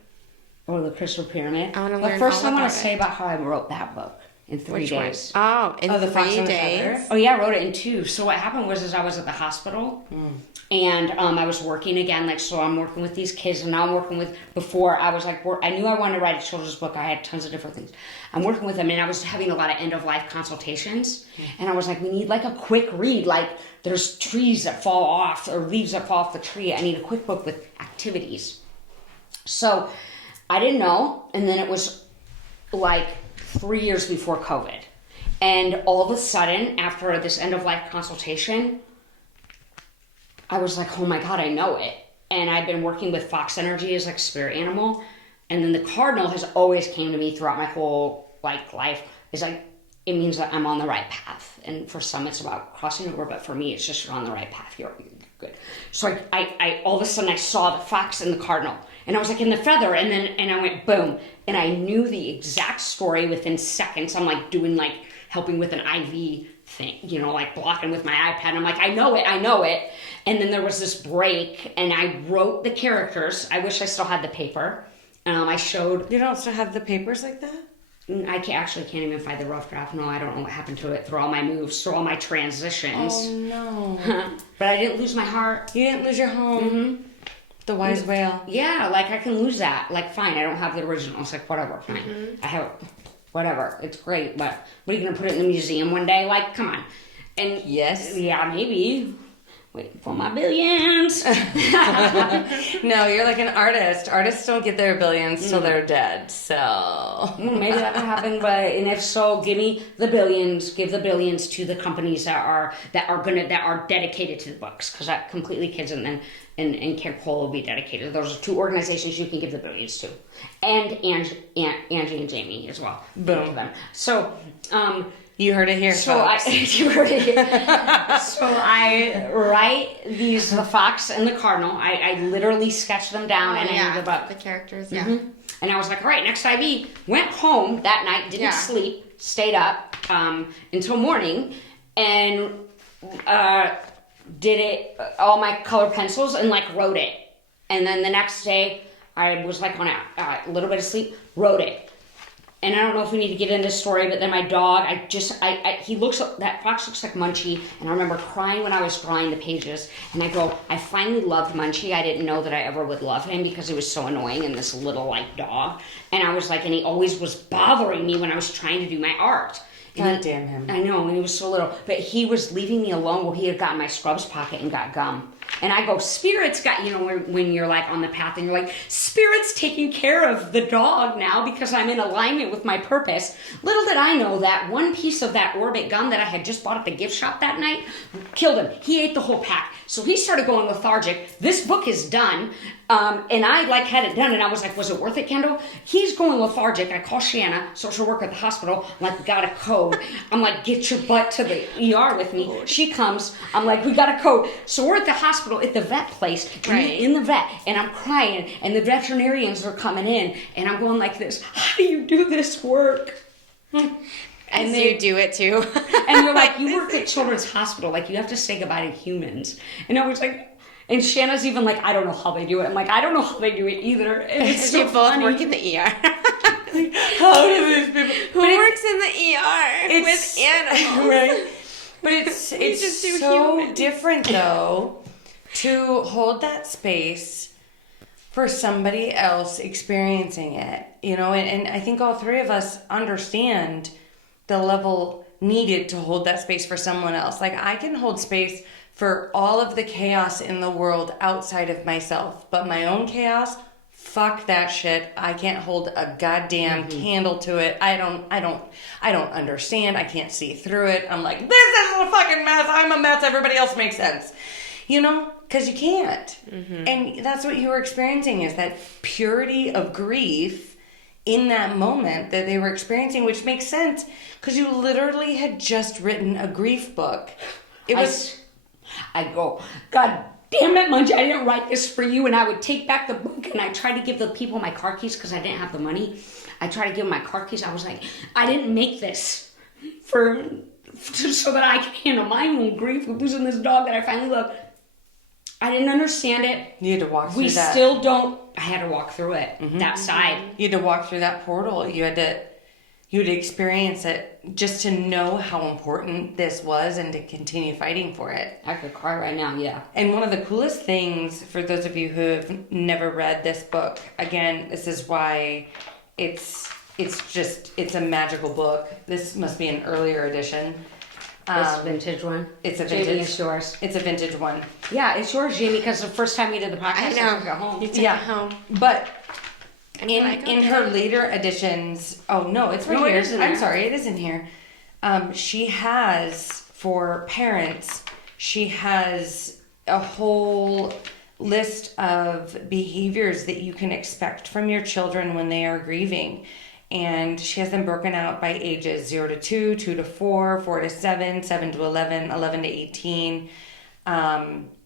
Or the Crystal Pyramid. I wanna But learn first all I want about to say it. about how I wrote that book in 3 Which days. one? Oh, in The Fox 3 and the days. Feather? Oh yeah, I wrote it in 2. So what happened was I was at the hospital and I was working again. Like, so I'm working with these kids, and now I'm working with, before I was like, I knew I wanted to write a children's book. I had tons of different things. I'm working with them, and I was having a lot of end of life consultations. And I was like, we need like a quick read. Like there's trees that fall off or leaves that fall off the tree. I need a quick book with activities. So I didn't know. And then it was like 3 years before COVID. And all of a sudden, after this end of life consultation, I was like, oh my God, I know it. And I've been working with fox energy as like spirit animal. And then the Cardinal has always came to me throughout my whole like life. It's like, it means that I'm on the right path. And for some it's about crossing over, but for me it's just you're on the right path. You're good. So I all of a sudden I saw the fox and the Cardinal. And I was like in the feather, and I went boom. And I knew the exact story within seconds. I'm like doing like helping with an IV thing, like blocking with my iPad. I'm like, I know it. And then there was this break, and I wrote the characters. I wish I still had the paper. I showed. You don't still have the papers like that? I can't even find the rough draft. No, I don't know what happened to it through all my moves, through all my transitions. Oh no. But I didn't lose my heart. You didn't lose your home. The wise whale. Yeah, like I can lose that. Like, fine, I don't have the original. It's like, whatever, fine. I have, whatever. It's great, but what are you going to put it in the museum one day? Like, come on. And Yes. yeah, maybe. waiting for my billions. No, you're like an artist. Artists don't get their billions till they're dead. So Maybe that will happen, and if so, give the billions to the companies that are dedicated to the books, because that Completely Kids and Cole will be dedicated. Those are two organizations you can give the billions to, and Angie and Jamie as well. Boom. Them. So. You heard it here, folks. You heard it here. So I write the fox and the cardinal. I literally sketch them down and I move about the characters. And I was like, all right, next IV. Went home that night, didn't sleep, stayed up until morning, and did it all my color pencils and like wrote it. And then the next day, I was like on a little bit of sleep, wrote it. And I don't know if we need to get into this story, but then my dog, that fox looks like Munchie, and I remember crying when I was drawing the pages, and I go, I finally loved Munchie. I didn't know that I ever would love him because he was so annoying and this little, like, dog. And I was like, and he always was bothering me when I was trying to do my art. God damn him. I know, and he was so little. But he was leaving me alone. Well, he had gotten my scrubs pocket and got gum. And I go, Spirit's got, when you're like on the path and you're like, Spirit's taking care of the dog now because I'm in alignment with my purpose. Little did I know that one piece of that Orbit gum that I had just bought at the gift shop that night killed him. He ate the whole pack. So he started going lethargic. This book is done. And I had it done, and I was like, was it worth it, Kendall? He's going lethargic. I call Shanna, social worker at the hospital. I'm like, we got a code. I'm like, get your butt to the ER with me. She comes. I'm like, we got a code. So we're at the hospital at the vet place, in the vet, and I'm crying, and the veterinarians are coming in, and I'm going like this, how do you do this work? And you do it too. And they're like, you work at Children's Hospital. Like, you have to say goodbye to humans. And I was like, and Shanna's even like, I don't know how they do it. I'm like, I don't know how they do it either. And it's so you both funny. work in the ER. How do these people... Who works in the ER with animals? Right. But it's just do so humans. different, though, to hold that space for somebody else experiencing it. And I think all three of us understand the level needed to hold that space for someone else. Like, I can hold space for all of the chaos in the world outside of myself, but my own chaos, fuck that shit. I can't hold a goddamn candle to it. I don't understand. I can't see through it. I'm like, this is a fucking mess. I'm a mess. Everybody else makes sense. Because you can't. And that's what you were experiencing, is that purity of grief in that moment that they were experiencing, which makes sense because you literally had just written a grief book. I go, God damn it, Munchie, I didn't write this for you. And I would take back the book, and I tried to give the people my car keys because I didn't have the money. I tried to give them my car keys. I was like, I didn't make this so that I can handle my own grief with losing this dog that I finally love. I didn't understand it. You had to walk through that. We still don't. I had to walk through it, that side. You had to walk through that portal. You had to experience it just to know how important this was and to continue fighting for it. I could cry right now, yeah. And one of the coolest things, for those of you who have never read this book, again, this is why it's a magical book. This must be an earlier edition. This vintage one. It's a Jamie, vintage. it's yours. It's a vintage one. Yeah, it's yours, Jamie, because the first time we did the podcast, I took it home. You took it home. But in her later editions, oh no, it's right here. It is in there. I'm sorry, it is in here. She has, for parents, she has a whole list of behaviors that you can expect from your children when they are grieving. And she has them broken out by ages 0 to 2, 2 to 4, 4 to 7, 7 to 11, 11 to 18.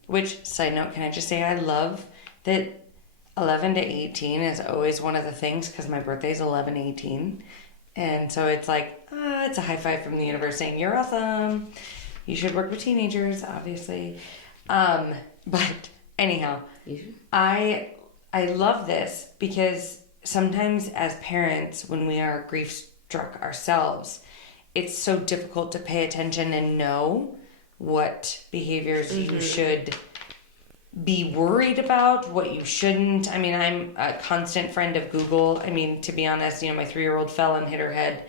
Which, side note, can I just say I love that 11 to 18 is always one of the things, because my birthday's 11/18. And so it's like, it's a high five from the universe saying, you're awesome. You should work with teenagers, obviously. But anyhow, I love this because sometimes as parents, when we are grief struck ourselves, it's so difficult to pay attention and know what behaviors you should be worried about, what you shouldn't. I mean, I'm a constant friend of Google. I mean, to be honest, my 3-year-old fell and hit her head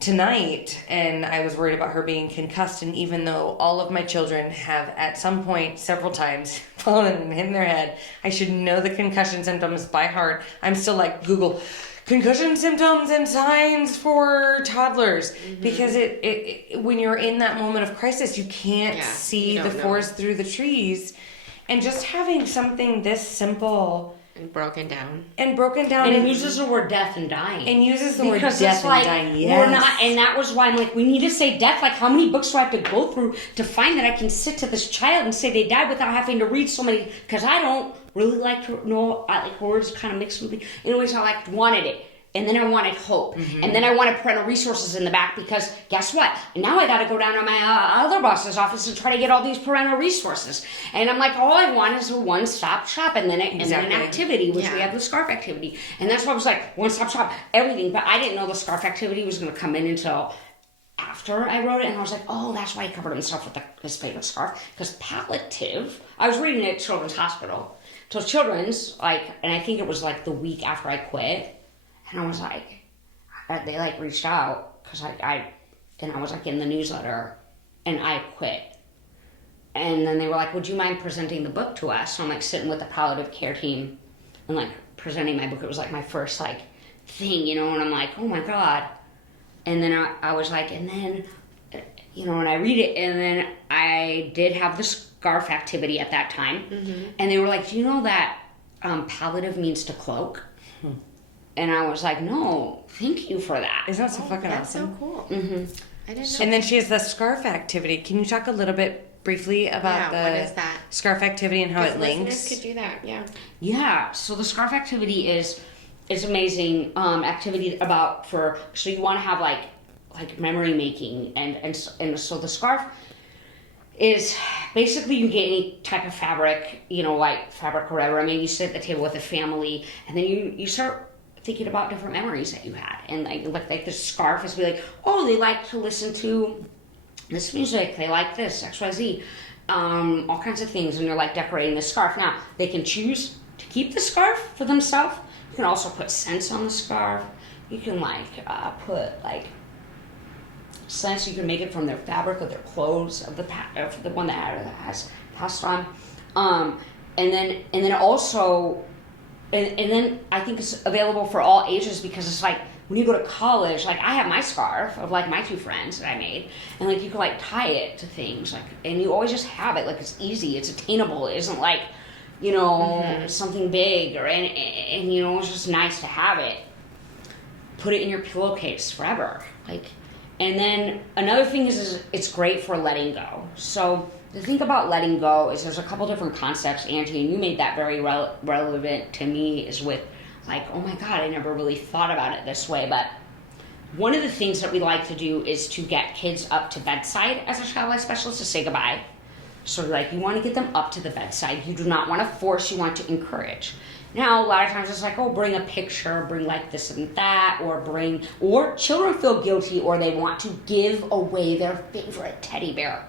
tonight, and I was worried about her being concussed. And even though all of my children have at some point several times fallen and hit their head, I should know the concussion symptoms by heart. I'm still like, Google concussion symptoms and signs for toddlers, because it when you're in that moment of crisis, you can't see the forest through the trees. And just having something this simple and broken down and uses the word death and dying, and uses the word death and dying. Yes. We're not, and that was why I'm like, we need to say death. Like, how many books do I have to go through to find that I can sit to this child and say they died without having to read so many? Because I don't really like to know. I like words kind of mixed with me. Anyways, I wanted it. And then I wanted hope. And then I wanted parental resources in the back, because guess what? Now I got to go down to my other boss's office and try to get all these parental resources. And I'm like, all I want is a one-stop shop, and then an activity, which we have the scarf activity. And that's why I was like, one-stop shop, everything. But I didn't know the scarf activity was going to come in until after I wrote it. And I was like, oh, that's why he covered himself with his favorite scarf. Because palliative, I was reading it at Children's Hospital. So Children's, and I think it was the week after I quit. And I was like, they reached out, because I was in the newsletter, and I quit. And then they were like, would you mind presenting the book to us? So I'm sitting with the palliative care team and presenting my book. It was my first thing, and I'm like, oh my God. And then I was like, and then, and I read it, and then I did have the scarf activity at that time. And they were like, do you know that palliative means to cloak? And I was like, no, thank you for that. Isn't that so fucking that's awesome? So cool. I didn't know. And then she has the scarf activity. Can you talk a little bit briefly about what is that? Scarf activity and how it links? Listeners could do that, Yeah, so the scarf activity is amazing activity so you want to have memory making, and so the scarf is basically, you can get any type of fabric, fabric or whatever. Maybe you sit at the table with a family, and then you start thinking about different memories that you had, and like the scarf is oh, they like to listen to this music, they like this XYZ, all kinds of things, and they're decorating the scarf. Now they can choose to keep the scarf for themselves. You can also put scents on the scarf. You can put scents. You can make it from their fabric or their clothes of the one that has passed on, and then also. And then I think it's available for all ages, because it's when you go to college, I have my scarf of my two friends that I made, and you can tie it to things, and you always just have it, it's easy, it's attainable, it isn't something big, and it's just nice to have it. Put it in your pillowcase forever, and then another thing is it's great for letting go. So the thing about letting go is there's a couple different concepts, Angie, and you made that very relevant to me, is with oh my God, I never really thought about it this way. But one of the things that we like to do is to get kids up to bedside as a child life specialist to say goodbye. So you want to get them up to the bedside. You do not want to force, you want to encourage. Now, a lot of times it's bring a picture, bring this and that, or children feel guilty, or they want to give away their favorite teddy bear.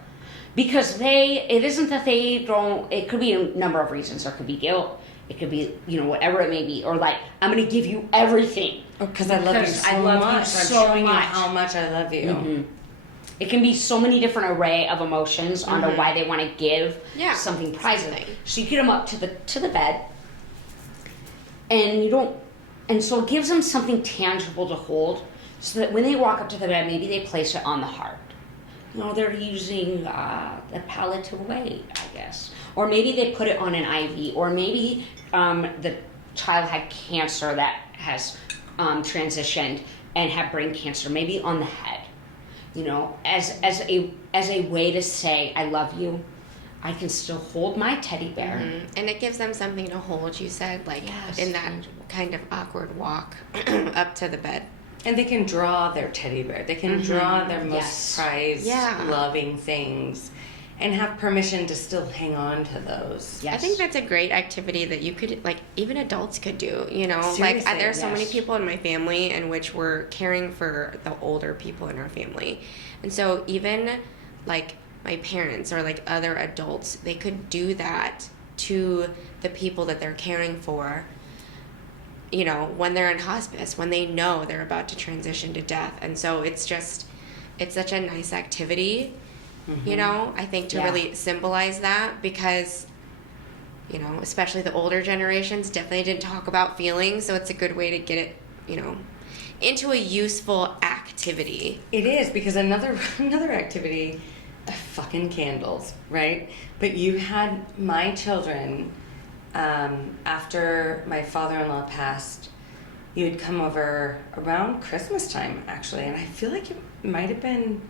Because it isn't that they don't, it could be a number of reasons. There could be guilt, it could be, whatever it may be, or I'm going to give you everything. Because I love you so much. I'm showing you how much I love you. It can be so many different array of emotions onto why they want to give something prized. So you get them up to the bed, and so it gives them something tangible to hold, so that when they walk up to the bed, maybe they place it on the heart. They're using the palliative way, I guess. Or maybe they put it on an IV, or maybe the child had cancer that has transitioned and had brain cancer, maybe on the head. As a way to say, I love you. I can still hold my teddy bear. And it gives them something to hold, you said, in that kind of awkward walk up to the bed. And they can draw their teddy bear. They can draw their most prized, loving things, and have permission to still hang on to those. Yes. I think that's a great activity that you could, even adults could do, Seriously, there's so many people in my family in which we're caring for the older people in our family. And so even, my parents or, other adults, they could do that to the people that they're caring for you know, when they're in hospice, when they know they're about to transition to death. And so it's such a nice activity, you know, I think, to really symbolize that, because, you know, especially the older generations definitely didn't talk about feelings. So it's a good way to get it, you know, into a useful activity. It is, because another activity, fucking candles, right? But you had my children, after my father-in-law passed, you would come over around Christmas time, actually, and I feel like it might have been,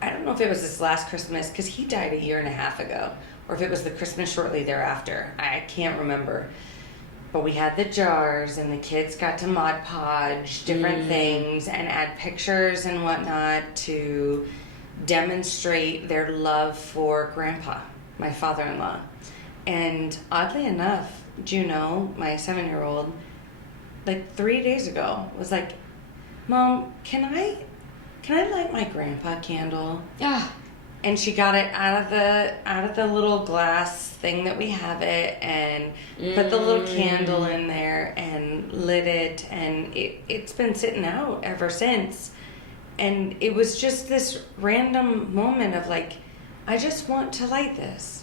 I don't know if it was this last Christmas, because he died a year and a half ago, or if it was the Christmas shortly thereafter. I can't remember. But we had the jars, and the kids got to Mod Podge different things and add pictures and whatnot to demonstrate their love for Grandpa, my father-in-law. And oddly enough, Juno, my 7-year-old, like 3 days ago, was like, Mom, can I light my grandpa candle? Yeah. And she got it out of the little glass thing that we have it, and put the little candle in there and lit it, and it's been sitting out ever since. And it was just this random moment of like, I just want to light this.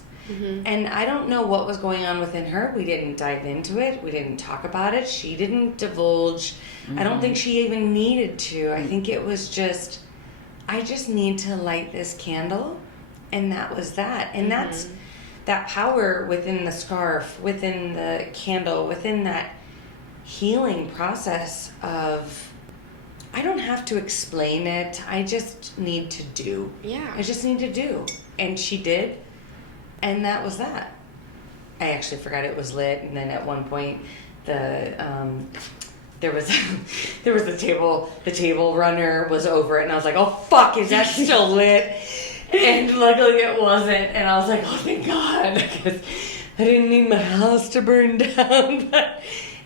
And I don't know what was going on within her. We didn't dive into it. We didn't talk about it. She didn't divulge. I don't think she even needed to. I think it was just, I just need to light this candle, and that was that. And that's that power within the scarf, within the candle, within that healing process of, I don't have to explain it. I just need to do. Yeah. I just need to do. And she did. And that was that. I actually forgot it was lit. And then at one point, there was the table runner was over it, and I was like, oh fuck, is that still lit? And luckily it wasn't, and I was like, oh thank God, because I didn't need my house to burn down. But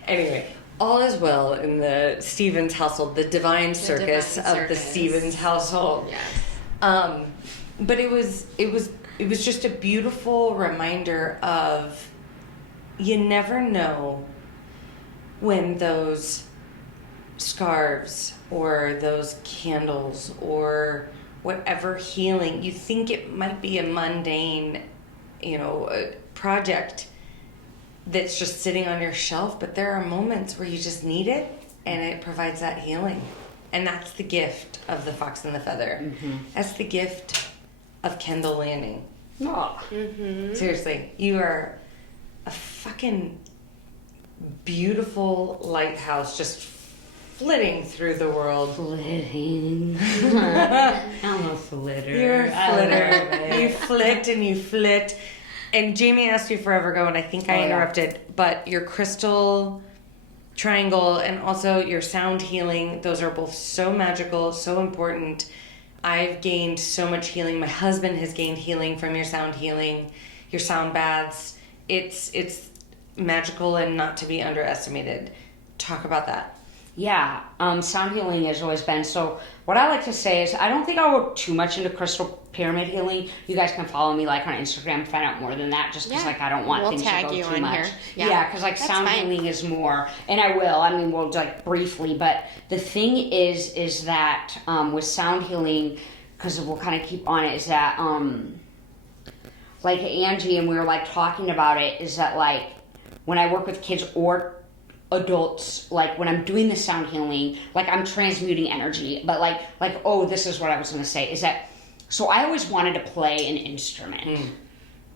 anyway, all is well in the Stevens household, the divine circus of the Stevens household. Yes. But it was just a beautiful reminder of, you never know when those scarves or those candles or whatever healing, you think it might be a mundane, you know, project that's just sitting on your shelf, but there are moments where you just need it, and it provides that healing. And that's the gift of the Fox and the Feather. That's the gift of Kendall Lanning. Oh. Seriously, you are a fucking beautiful lighthouse, just flitting through the world. Flitting. I'm a flitter. You're a flitter. You flit and you flit. And Jamie asked you forever ago, and I think I interrupted, but your crystal triangle and also your sound healing, those are both so magical, so important. I've gained so much healing. My husband has gained healing from your sound healing, your sound baths. It's magical and not to be underestimated. Talk about that. Yeah, sound healing has always been. So what I like to say is, I don't think I'll go too much into crystal pyramid healing. You guys can follow me like on Instagram, find out more than that, just because like I don't want things to go too much. Yeah, because like sound healing is more, and I will. I mean, we'll like briefly, but the thing is that with sound healing, because we'll kind of keep on it, is that like Angie and we were like talking about it, is that like when I work with kids or adults, like when I'm doing the sound healing, like I'm transmuting energy, but like oh, this is what I was going to say, is that, so I always wanted to play an instrument.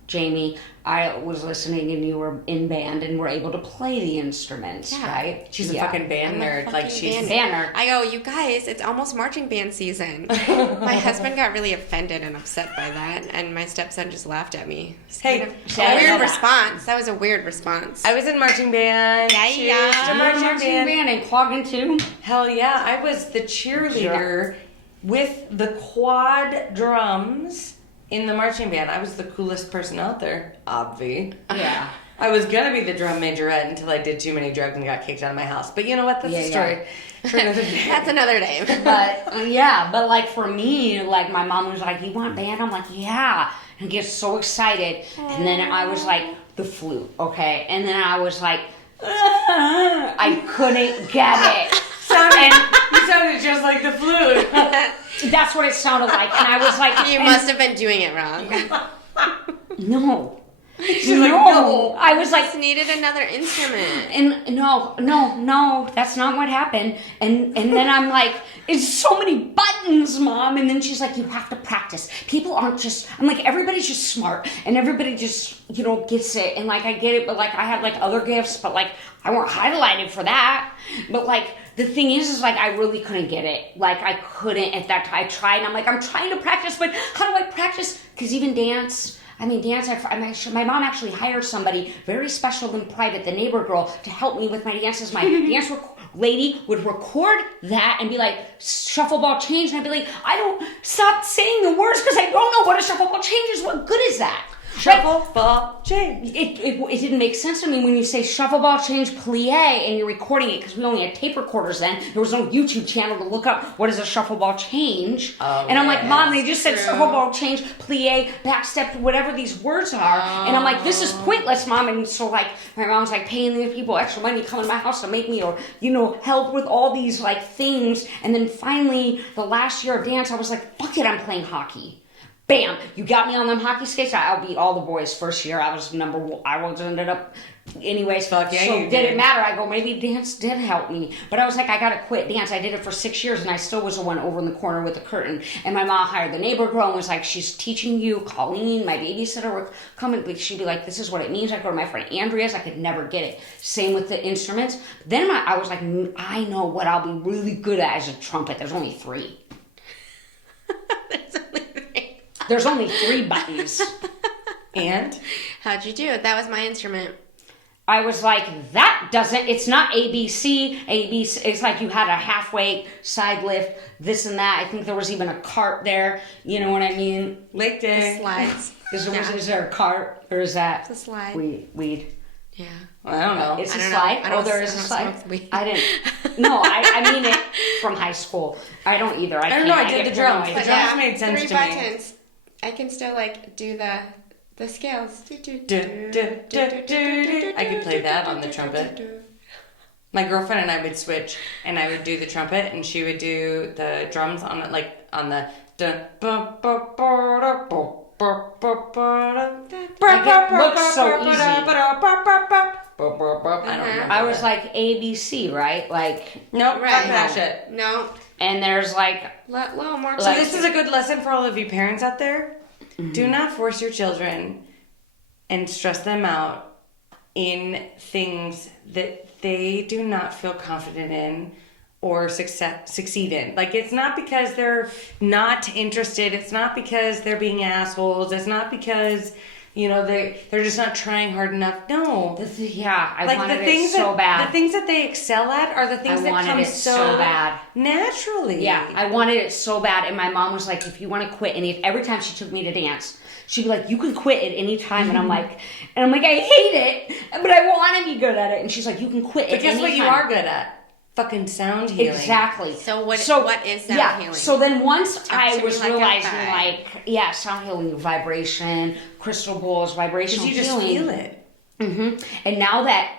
Jamie, I was listening and you were in band and were able to play the instruments, right? She's a fucking band nerd. Like she's a band nerd. I go, you guys, it's almost marching band season. My husband got really offended and upset by that, and my stepson just laughed at me. Hey, a weird response. That was a weird response. I was in marching band. Yeah. Marching band and clogging too. Hell yeah, I was the cheerleader with the quad drums. In the marching band, I was the coolest person out there, obvi. Yeah. I was gonna be the drum majorette until I did too many drugs and got kicked out of my house. But you know what? That's a story for another day. That's another day. But like for me, like my mom was like, "You want band?" I'm like, "Yeah," and get so excited. And then I was like, the flute, okay, and then I was like, I couldn't get it. You sounded just like the flute. That's what it sounded like. And I was like... You must have been doing it wrong. No. She's like, no. I was like... Just needed another instrument. And no, that's not what happened. And then I'm like, it's so many buttons, Mom. And then she's like, you have to practice. People aren't just... I'm like, everybody's just smart. And everybody just, gets it. And like, I get it. But like, I had like other gifts. But like, I weren't highlighted for that. But like... The thing is like, I really couldn't get it. Like, I couldn't at that time. I tried, and I'm like, I'm trying to practice, but how do I practice? Because even dance, my mom actually hired somebody very special in private, the neighbor girl, to help me with my dances. My dance lady would record that and be like, shuffle ball change. And I'd be like, I don't stop saying the words because I don't know what a shuffle ball change is. What good is that? Shuffle, ball, change. It didn't make sense to me when you say shuffle ball, change, plie, and you're recording it because we only had tape recorders then. There was no YouTube channel to look up what is a shuffle ball change. Oh, and I'm like, Mom, they just said true. shuffle ball, change, plie, back step, whatever these words are. And I'm like, this is pointless, Mom. And so like, my mom's like paying these people extra money to come to my house to make me or, help with all these like things. And then finally, the last year of dance, I was like, fuck it, I'm playing hockey. Bam! You got me on them hockey skates. I'll beat all the boys first year. I was number one. I was ended up, anyways. Fuck yeah, so you did did. it matter? I go, maybe dance did help me, but I was like, I gotta quit dance. I did it for 6 years, and I still was the one over in the corner with the curtain. And my mom hired the neighbor girl and was like, she's teaching you, Colleen, my babysitter, would come and she'd be like, this is what it means. I go to my friend Andrea's. I could never get it. Same with the instruments. Then I was like, I know what I'll be really good at as a trumpet. There's only 3. There's only 3 buttons. And? How'd you do it? That was my instrument. I was like, it's not ABC. It's like you had a halfway side lift, this and that. I think there was even a cart there. You know what I mean? Lake Day. The slides. Is there a cart? Or is that It's a slide. weed? Yeah. Well, I don't know. It's I a don't slide? know. Oh, there is a I don't slide? smoke weed. I didn't. No, I mean it from high school. I don't either. I don't know, I can't. did get the drums. paranoid. The drums made sense 3 to me. buttons. I can still do the scales. I could play that on the trumpet. My girlfriend and I would switch, and I would do the trumpet, and she would do the drums on it, like on the. Looks so easy. I don't remember. I was like ABC, right? Like, nope, Right. fuck that shit. No. and there's like, Little more. So this is a good lesson for all of you parents out there. Do not force your children and stress them out in things that they do not feel confident in or succeed in. Like, it's not because they're not interested. It's not because they're being assholes. It's not because, they're just not trying hard enough. No. I wanted it so bad. The things that they excel at are the things that come so bad. Naturally. Yeah, I wanted it so bad, and my mom was like, if you want to quit, and every time she took me to dance, she'd be like, you can quit at any time, and I'm like, I hate it, but I want to be good at it, and she's like, you can quit at any time. But guess what you are good at? Fucking sound healing. Exactly. So what is sound healing? So then once I to me was like realizing, sound healing, vibration, crystal balls, vibrational Because you just healing. feel it. Mm-hmm.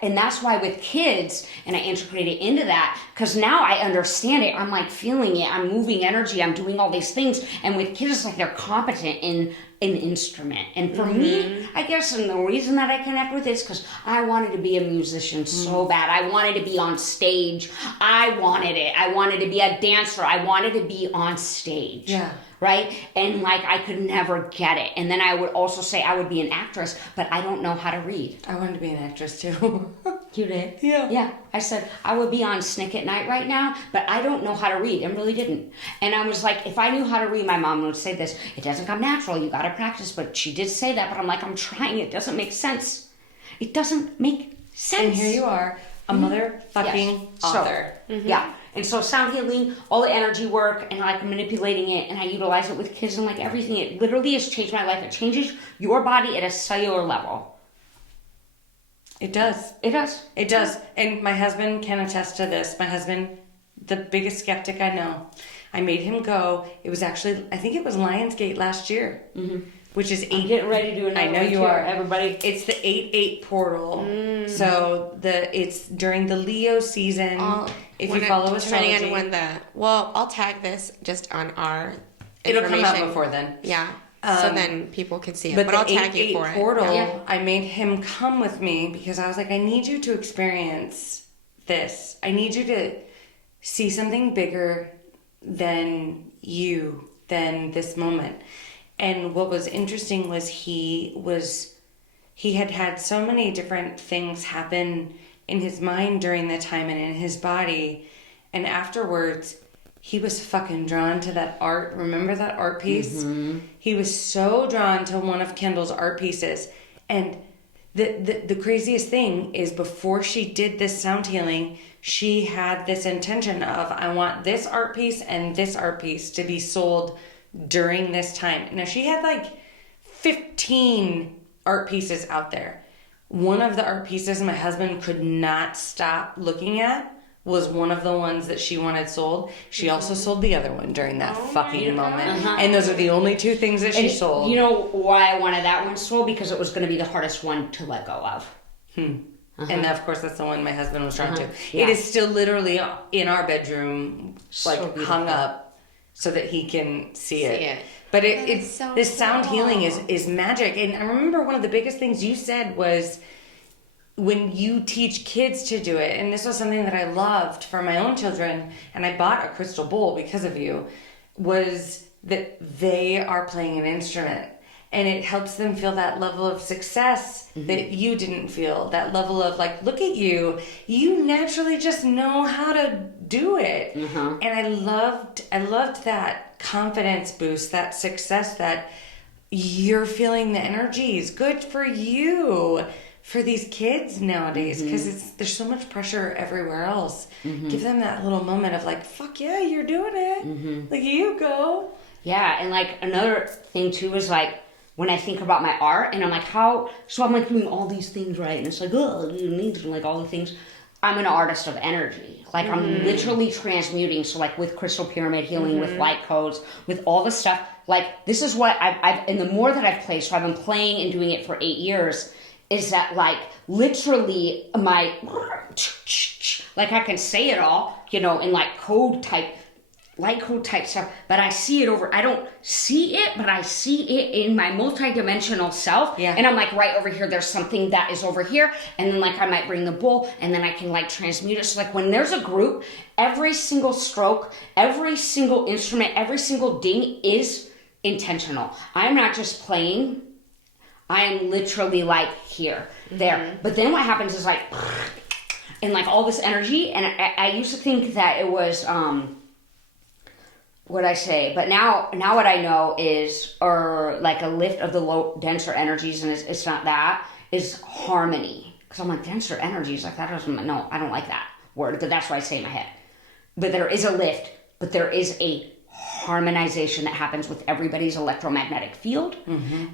And that's why with kids, and I integrated into that, because now I understand it. I'm like feeling it. I'm moving energy. I'm doing all these things. And with kids, it's like they're competent in an instrument. And for me, I guess, and the reason that I connect with it is because I wanted to be a musician so bad. I wanted to be on stage. I wanted it. I wanted to be a dancer. I wanted to be on stage. Yeah. Right? And like, I could never get it. And then I would also say I would be an actress, but I don't know how to read. I wanted to be an actress too. You did? Yeah. Yeah. I said, I would be on Snick at Night right now, but I don't know how to read, and really didn't. And I was like, if I knew how to read, my mom would say this, it doesn't come natural, you gotta practice, but she did say that, but I'm like, I'm trying, it doesn't make sense. It doesn't make sense. And here you are, a motherfucking author. Yeah. And so sound healing, all the energy work, and like manipulating it, and I utilize it with kids and like everything. It literally has changed my life. It changes your body at a cellular level. It does. It does. It does. And my husband can attest to this. My husband, the biggest skeptic I know. I made him go. It was actually, I think it was Lionsgate last year, which is I'm getting ready to do another I know one you too, are. everybody. It's the 8/8 portal. So it's during the Leo season. If you follow astrology, depending on when I'll tag this just on our. It'll come out information. before then. Yeah. So then people can see it. But I'll the tag you 8/8 for it. portal, Yeah. I made him come with me because I was like, I need you to experience this. I need you to see something bigger than you, than this moment. And what was interesting was he had had so many different things happen in his mind during the time and in his body. And afterwards, he was fucking drawn to that art. Remember that art piece? He was so drawn to one of Kendall's art pieces. And the craziest thing is before she did this sound healing, she had this intention of, I want this art piece and this art piece to be sold during this time. Now, she had like 15 art pieces out there. One of the art pieces my husband could not stop looking at was one of the ones that she wanted sold. She also sold the other one during that fucking moment. And those are the only two things that she sold. You know why I wanted that one sold? Because it was going to be the hardest one to let go of. And of course, that's the one my husband was drawn to. Yeah. It is still literally in our bedroom, So like beautiful. hung up so that he can see it. it. But That it's is so this sound cool. healing is magic. And I remember one of the biggest things you said was when you teach kids to do it, and this was something that I loved for my own children, and I bought a crystal bowl because of you, was that they are playing an instrument. And it helps them feel that level of success that you didn't feel. That level of like, look at you. You naturally just know how to do it. And I loved that confidence boost, that success, that you're feeling the energies. Good for you. For these kids nowadays, because there's so much pressure everywhere else. Give them that little moment of like, fuck yeah, you're doing it. Like, you go. Yeah, and like another thing too is like when I think about my art and I'm like, I'm like doing all these things right, and it's like, oh, you need to like all the things. I'm an artist of energy. Like I'm literally transmuting. So like with crystal pyramid healing, with light codes, with all the stuff. Like this is what I've and the more that I've played, so I've been playing and doing it for 8 years. Is that like literally my like I can say it all, you know, in like light code type stuff, but I see it I don't see it, but I see it in my multidimensional self. Yeah. And I'm like, right over here, there's something that is over here. And then like I might bring the bowl and then I can like transmute it. So like when there's a group, every single stroke, every single instrument, every single ding is intentional. I'm not just playing. I am literally like here, there. But then what happens is like, and like all this energy, and I used to think that it was, what I say, but now what I know is, or like a lift of the low, denser energies, and it's not that, is harmony. Because I'm like, denser energies, like that doesn't, no, I don't like that word, but that's what I say in my head. But there is a lift, but there is a harmonization that happens with everybody's electromagnetic field.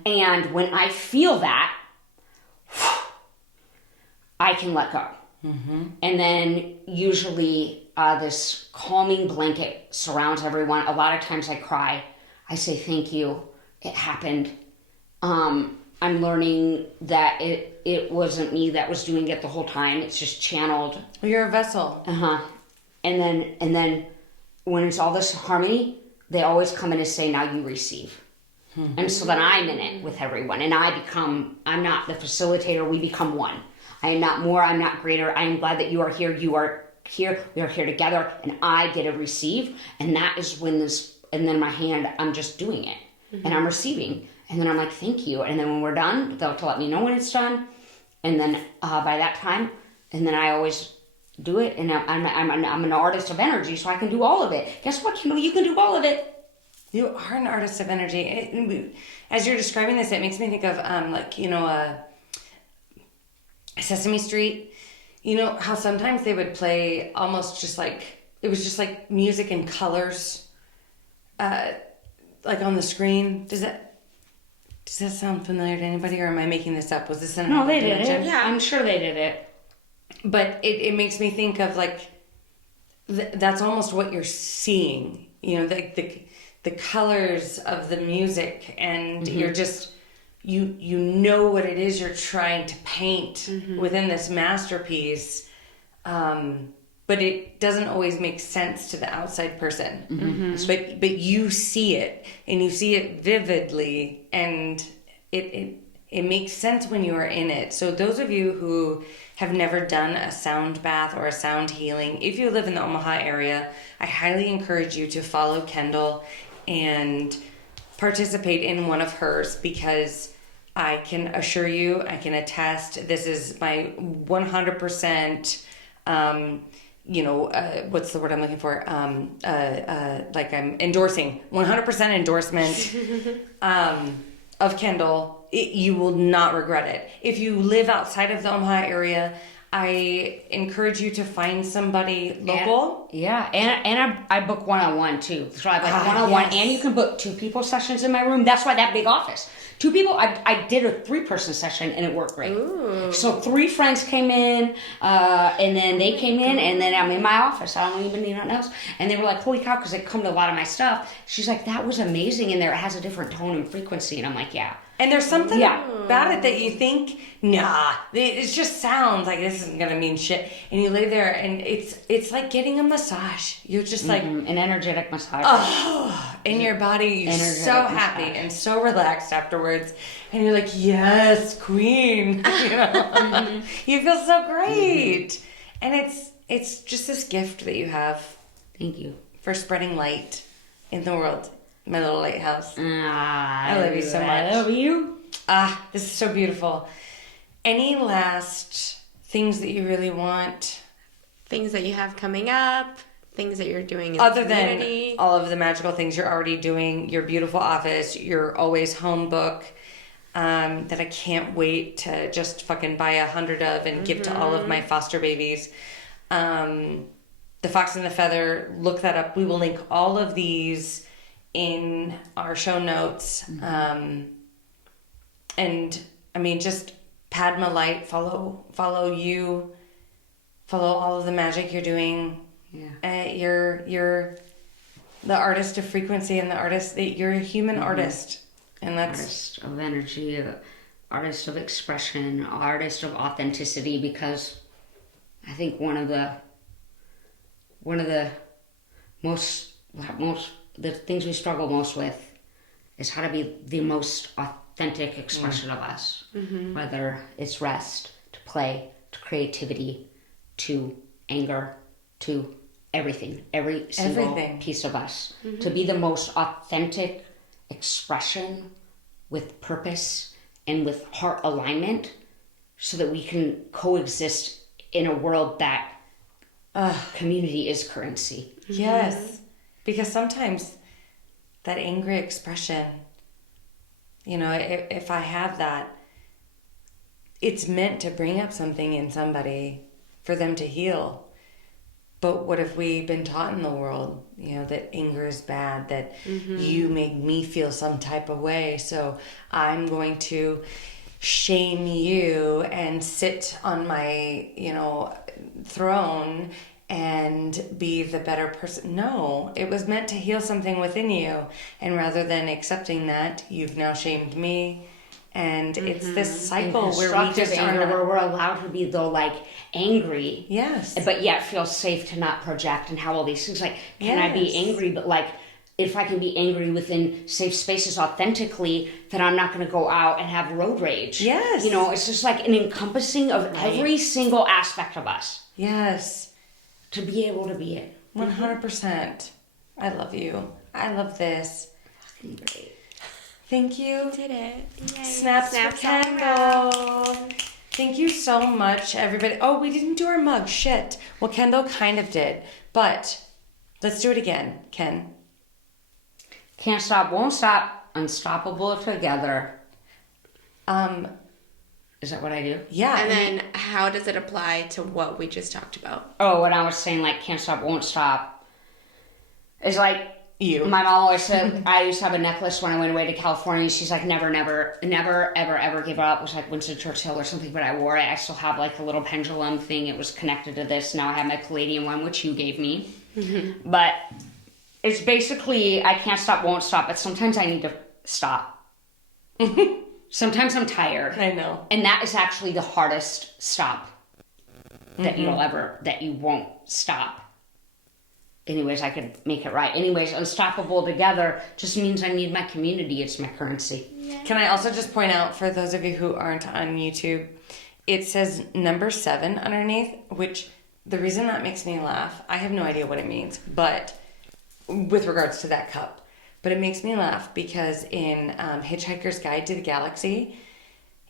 And when I feel that, I can let go. And then usually this calming blanket surrounds everyone. A lot of times I cry. I say, thank you. It happened. I'm learning that it wasn't me that was doing it the whole time. It's just channeled. Well, you're a vessel. And then when it's all this harmony, they always come in and say, now you receive. And so then I'm in it with everyone. And I'm not the facilitator, we become one. I am not more, I'm not greater. I am glad that you are here, we are here together, and I get to receive. And that is when and then my hand, I'm just doing it. And I'm receiving. And then I'm like, thank you. And then when we're done, they'll let me know when it's done. And then by that time, and then I always do it, and I'm an artist of energy, so I can do all of it. Guess what, Kendall? You can do all of it. You are an artist of energy. As you're describing this, it makes me think of Sesame Street. You know how sometimes they would play almost just like it was just like music and colors, like on the screen. Does that sound familiar to anybody, or am I making this up? Was this in No, they did dimension? it. Yeah, I'm sure they did it. But it makes me think of like that's almost what you're seeing the colors of the music, and you're just you know what it is you're trying to paint within this masterpiece, but it doesn't always make sense to the outside person. But you see it, and you see it vividly, and it makes sense when you are in it. So those of you who have never done a sound bath or a sound healing, if you live in the Omaha area, I highly encourage you to follow Kendall and participate in one of hers, because I can assure you, I can attest, this is my 100%, what's the word I'm looking for? Like I'm endorsing, 100% endorsement of Kendall. You will not regret it. If you live outside of the Omaha area, I encourage you to find somebody local. And I book one-on-one too. So I have one-on-one, and you can book 2 people sessions in my room. That's why that big office. 2 people. I did a 3-person session, and it worked great. Ooh. So 3 friends came in, and then they came in, and then I'm in my office. I don't even need nothing else. And they were like, "Holy cow!" Because they come to a lot of my stuff. She's like, "That was amazing in there. It has a different tone and frequency." And I'm like, "Yeah." And there's something about it that you think, nah, it just sounds like this isn't gonna mean shit. And you lay there, and it's like getting a massage. You're just like an energetic massage. In your body, you're so happy and so relaxed afterwards, and you're like, yes, queen. You feel so great, and it's just this gift that you have. Thank you For spreading light in the world. My little lighthouse. I love you so much. I love you. This is so beautiful. Any last things that you really want? Things that you have coming up, things that you're doing in Other the community. than all of the magical things you're already doing, your beautiful office, your always home book, that I can't wait to just fucking buy 100 of and give to all of my foster babies. The Fox and the Feather, look that up. We will link all of these in our show notes. And I mean, just Padma Light, follow you, follow all of the magic you're doing. You're the artist of frequency, and the artist that you're a human artist, and that's artist of energy, artist of expression, artist of authenticity, because I think one of the the things we struggle most with is how to be the most authentic expression of us. Whether it's rest, to play, to creativity, to anger, to everything, every single piece of us. To be the most authentic expression with purpose and with heart alignment, so that we can coexist in a world that community is currency. Yes. Because sometimes that angry expression, if I have that, it's meant to bring up something in somebody for them to heal. But what have we been taught in the world? That anger is bad, that you make me feel some type of way, so I'm going to shame you and sit on my, throne and be the better person. No, it was meant to heal something within you. And rather than accepting that, you've now shamed me. And it's this cycle where we just anger, where we're allowed to be angry. Yes. But yet feel safe to not project and have all these things. Like, can I be angry? But if I can be angry within safe spaces authentically, then I'm not going to go out and have road rage. Yes. It's just like an encompassing of every single aspect of us. Yes. To be able to be it. 100%. I love you. I love this. Great. Thank you. Did it. Yay. Snaps for Kendall. Thank you so much, everybody. Oh, we didn't do our mug. Shit. Well, Kendall kind of did. But let's do it again, Ken. Can't stop, won't stop, unstoppable together. Is that what I do? Yeah. And then how does it apply to what we just talked about? Oh, when I was saying can't stop, won't stop. It's like you. My mom always said, I used to have a necklace when I went away to California. She's like, never, ever give up. It was like Winston Churchill or something, but I wore it. I still have a little pendulum thing. It was connected to this. Now I have my Palladium one, which you gave me. But It's basically, I can't stop, won't stop, but sometimes I need to stop. Sometimes I'm tired. I know. And that is actually the hardest stop that that you won't stop. Anyways, I could make it right. Anyways, unstoppable together just means I need my community. It's my currency. Can I also just point out, for those of you who aren't on YouTube, it says number 7 underneath, which the reason that makes me laugh, I have no idea what it means, but with regards to that cup, but it makes me laugh because in Hitchhiker's Guide to the Galaxy,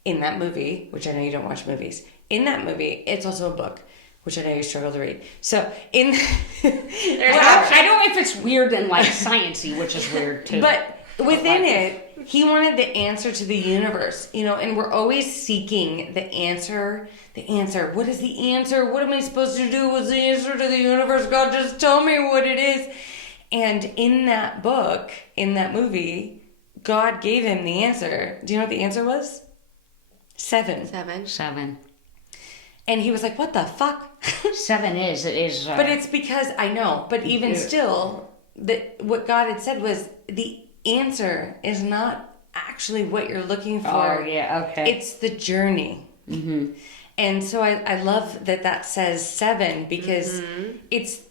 in that movie, which I know you don't watch movies, in that movie, it's also a book, which I know you struggle to read. So in I don't know if it's weird and like sciencey, which is weird too. But within it, he wanted the answer to the universe, you know, and we're always seeking the answer. The answer. What is the answer? What am I supposed to do? What's the answer to the universe? God, just tell me what it is. And in that book, in that movie, God gave him the answer. Do you know what the answer was? 7. 7. And he was like, what the fuck? 7 is, it is. But it's because, I know, but even still, what God had said was the answer is not actually what you're looking for. Oh, yeah, okay. It's the journey. Mm-hmm. And so I love that says 7 because it's,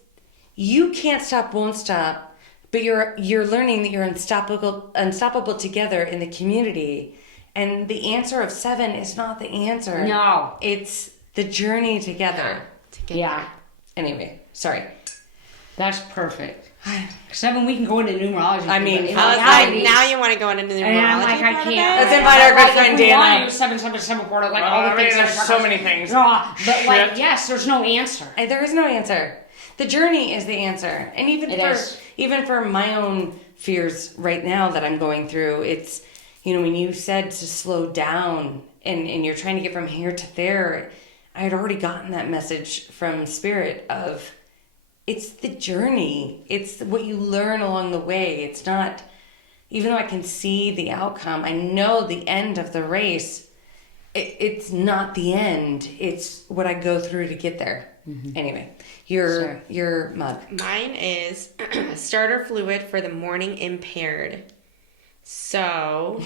you can't stop, won't stop, but you're learning that you're unstoppable together in the community. And the answer of 7 is not the answer. No. It's the journey together. Yeah. Anyway, sorry. That's perfect. 7, we can go into numerology. I mean, I was like, now you want to go into the numerology. And I'm like, I can't. Let's invite our good friend Dana. 777 portal, like all the things. There's so many things. But like, yes, there's no answer. There is no answer. The journey is the answer. And even for my own fears right now that I'm going through, it's, you know, when you said to slow down and you're trying to get from here to there, I had already gotten that message from Spirit of, it's the journey. It's what you learn along the way. It's not, even though I can see the outcome, I know the end of the race, it's not the end. It's what I go through to get there. Mm-hmm. Anyway, your mug. Mine is starter fluid for the morning impaired. So,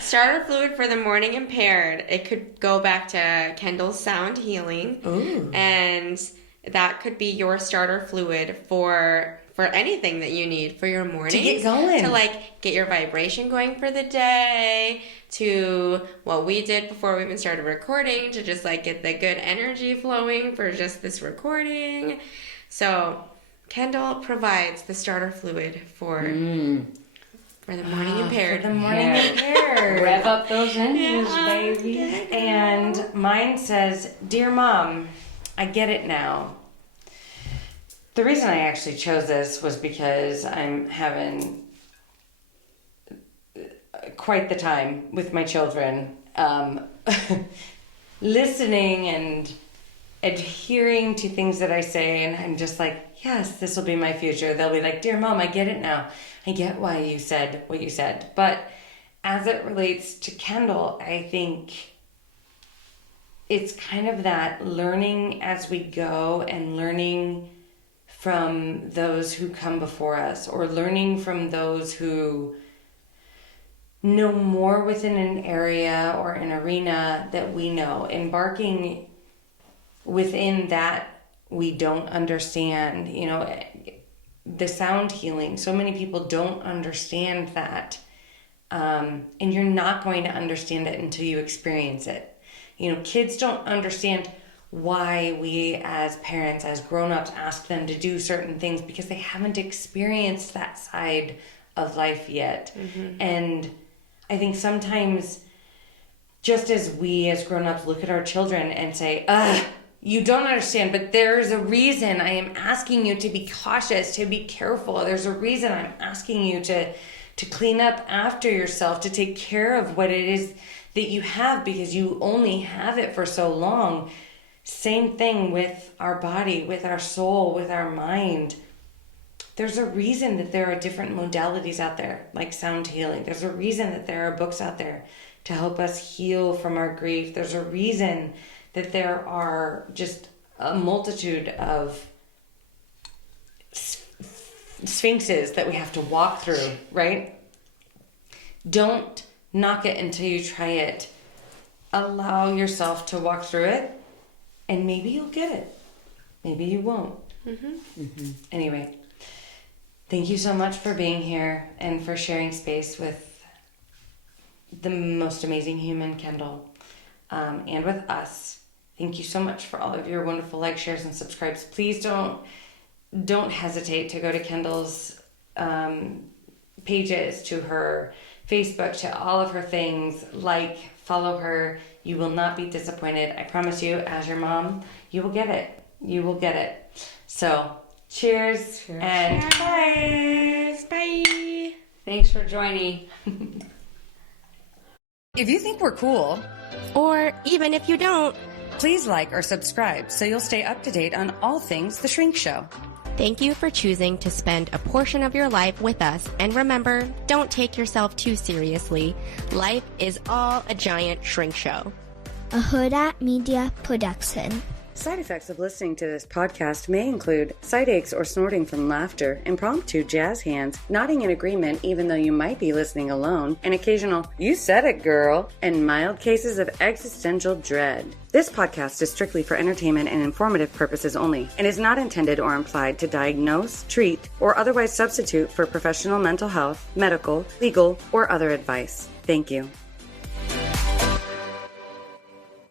starter fluid for the morning impaired. It could go back to Kendall's sound healing. Ooh. And that could be your starter fluid for anything that you need for your morning. To get going. To like get your vibration going for the day. To what we did before we even started recording. To just like get the good energy flowing for just this recording. So Kendall provides the starter fluid for the morning impaired. For the morning impaired. Rev up those engines, baby. And mine says, Dear Mom, I get it now. The reason I actually chose this was because I'm having quite the time with my children, listening and adhering to things that I say, and I'm just like, yes, this will be my future. They'll be like, Dear Mom, I get it now. I get why you said what you said. But as it relates to Kendall, I think it's kind of that learning as we go and learning from those who come before us, or learning from those who know more within an area or an arena that we know, embarking within that we don't understand. You know, the sound healing, so many people don't understand that, and you're not going to understand it until you experience it. You know, kids don't understand why we as parents, as grown-ups, ask them to do certain things because they haven't experienced that side of life yet. Mm-hmm. And I think sometimes, just as we as grown-ups look at our children and say, you don't understand, but there's a reason I am asking you to be cautious, to be careful. There's a reason I'm asking you to clean up after yourself, to take care of what it is that you have, because you only have it for so long. Same thing with our body, with our soul, with our mind. There's a reason that there are different modalities out there, like sound healing. There's a reason that there are books out there to help us heal from our grief. There's a reason that there are just a multitude of sphinxes that we have to walk through, right? Don't knock it until you try it. Allow yourself to walk through it, and maybe you'll get it. Maybe you won't. Anyway, thank you so much for being here and for sharing space with the most amazing human, Kendall, and with us. Thank you so much for all of your wonderful likes, shares, and subscribes. Please don't hesitate to go to Kendall's pages, to her Facebook, to all of her things. Follow her. You will not be disappointed. I promise you, as your mom, you will get it. You will get it. So, cheers. And Cheers. Bye. Thanks for joining. if you think we're cool, Or even if you don't, please like or subscribe so you'll stay up to date on all things The Shrink Show. thank you for choosing to spend a portion of your life with us. And remember, don't take yourself too seriously. Life is all a giant shrink show. A Huda Media Production. Side effects of listening to this podcast may include side aches or snorting from laughter, impromptu jazz hands, nodding in agreement even though you might be listening alone, an occasional "you said it, girl," and mild cases of existential dread. This podcast is strictly for entertainment and informative purposes only and is not intended or implied to diagnose, treat, or otherwise substitute for professional mental health, medical, legal, or other advice. Thank you.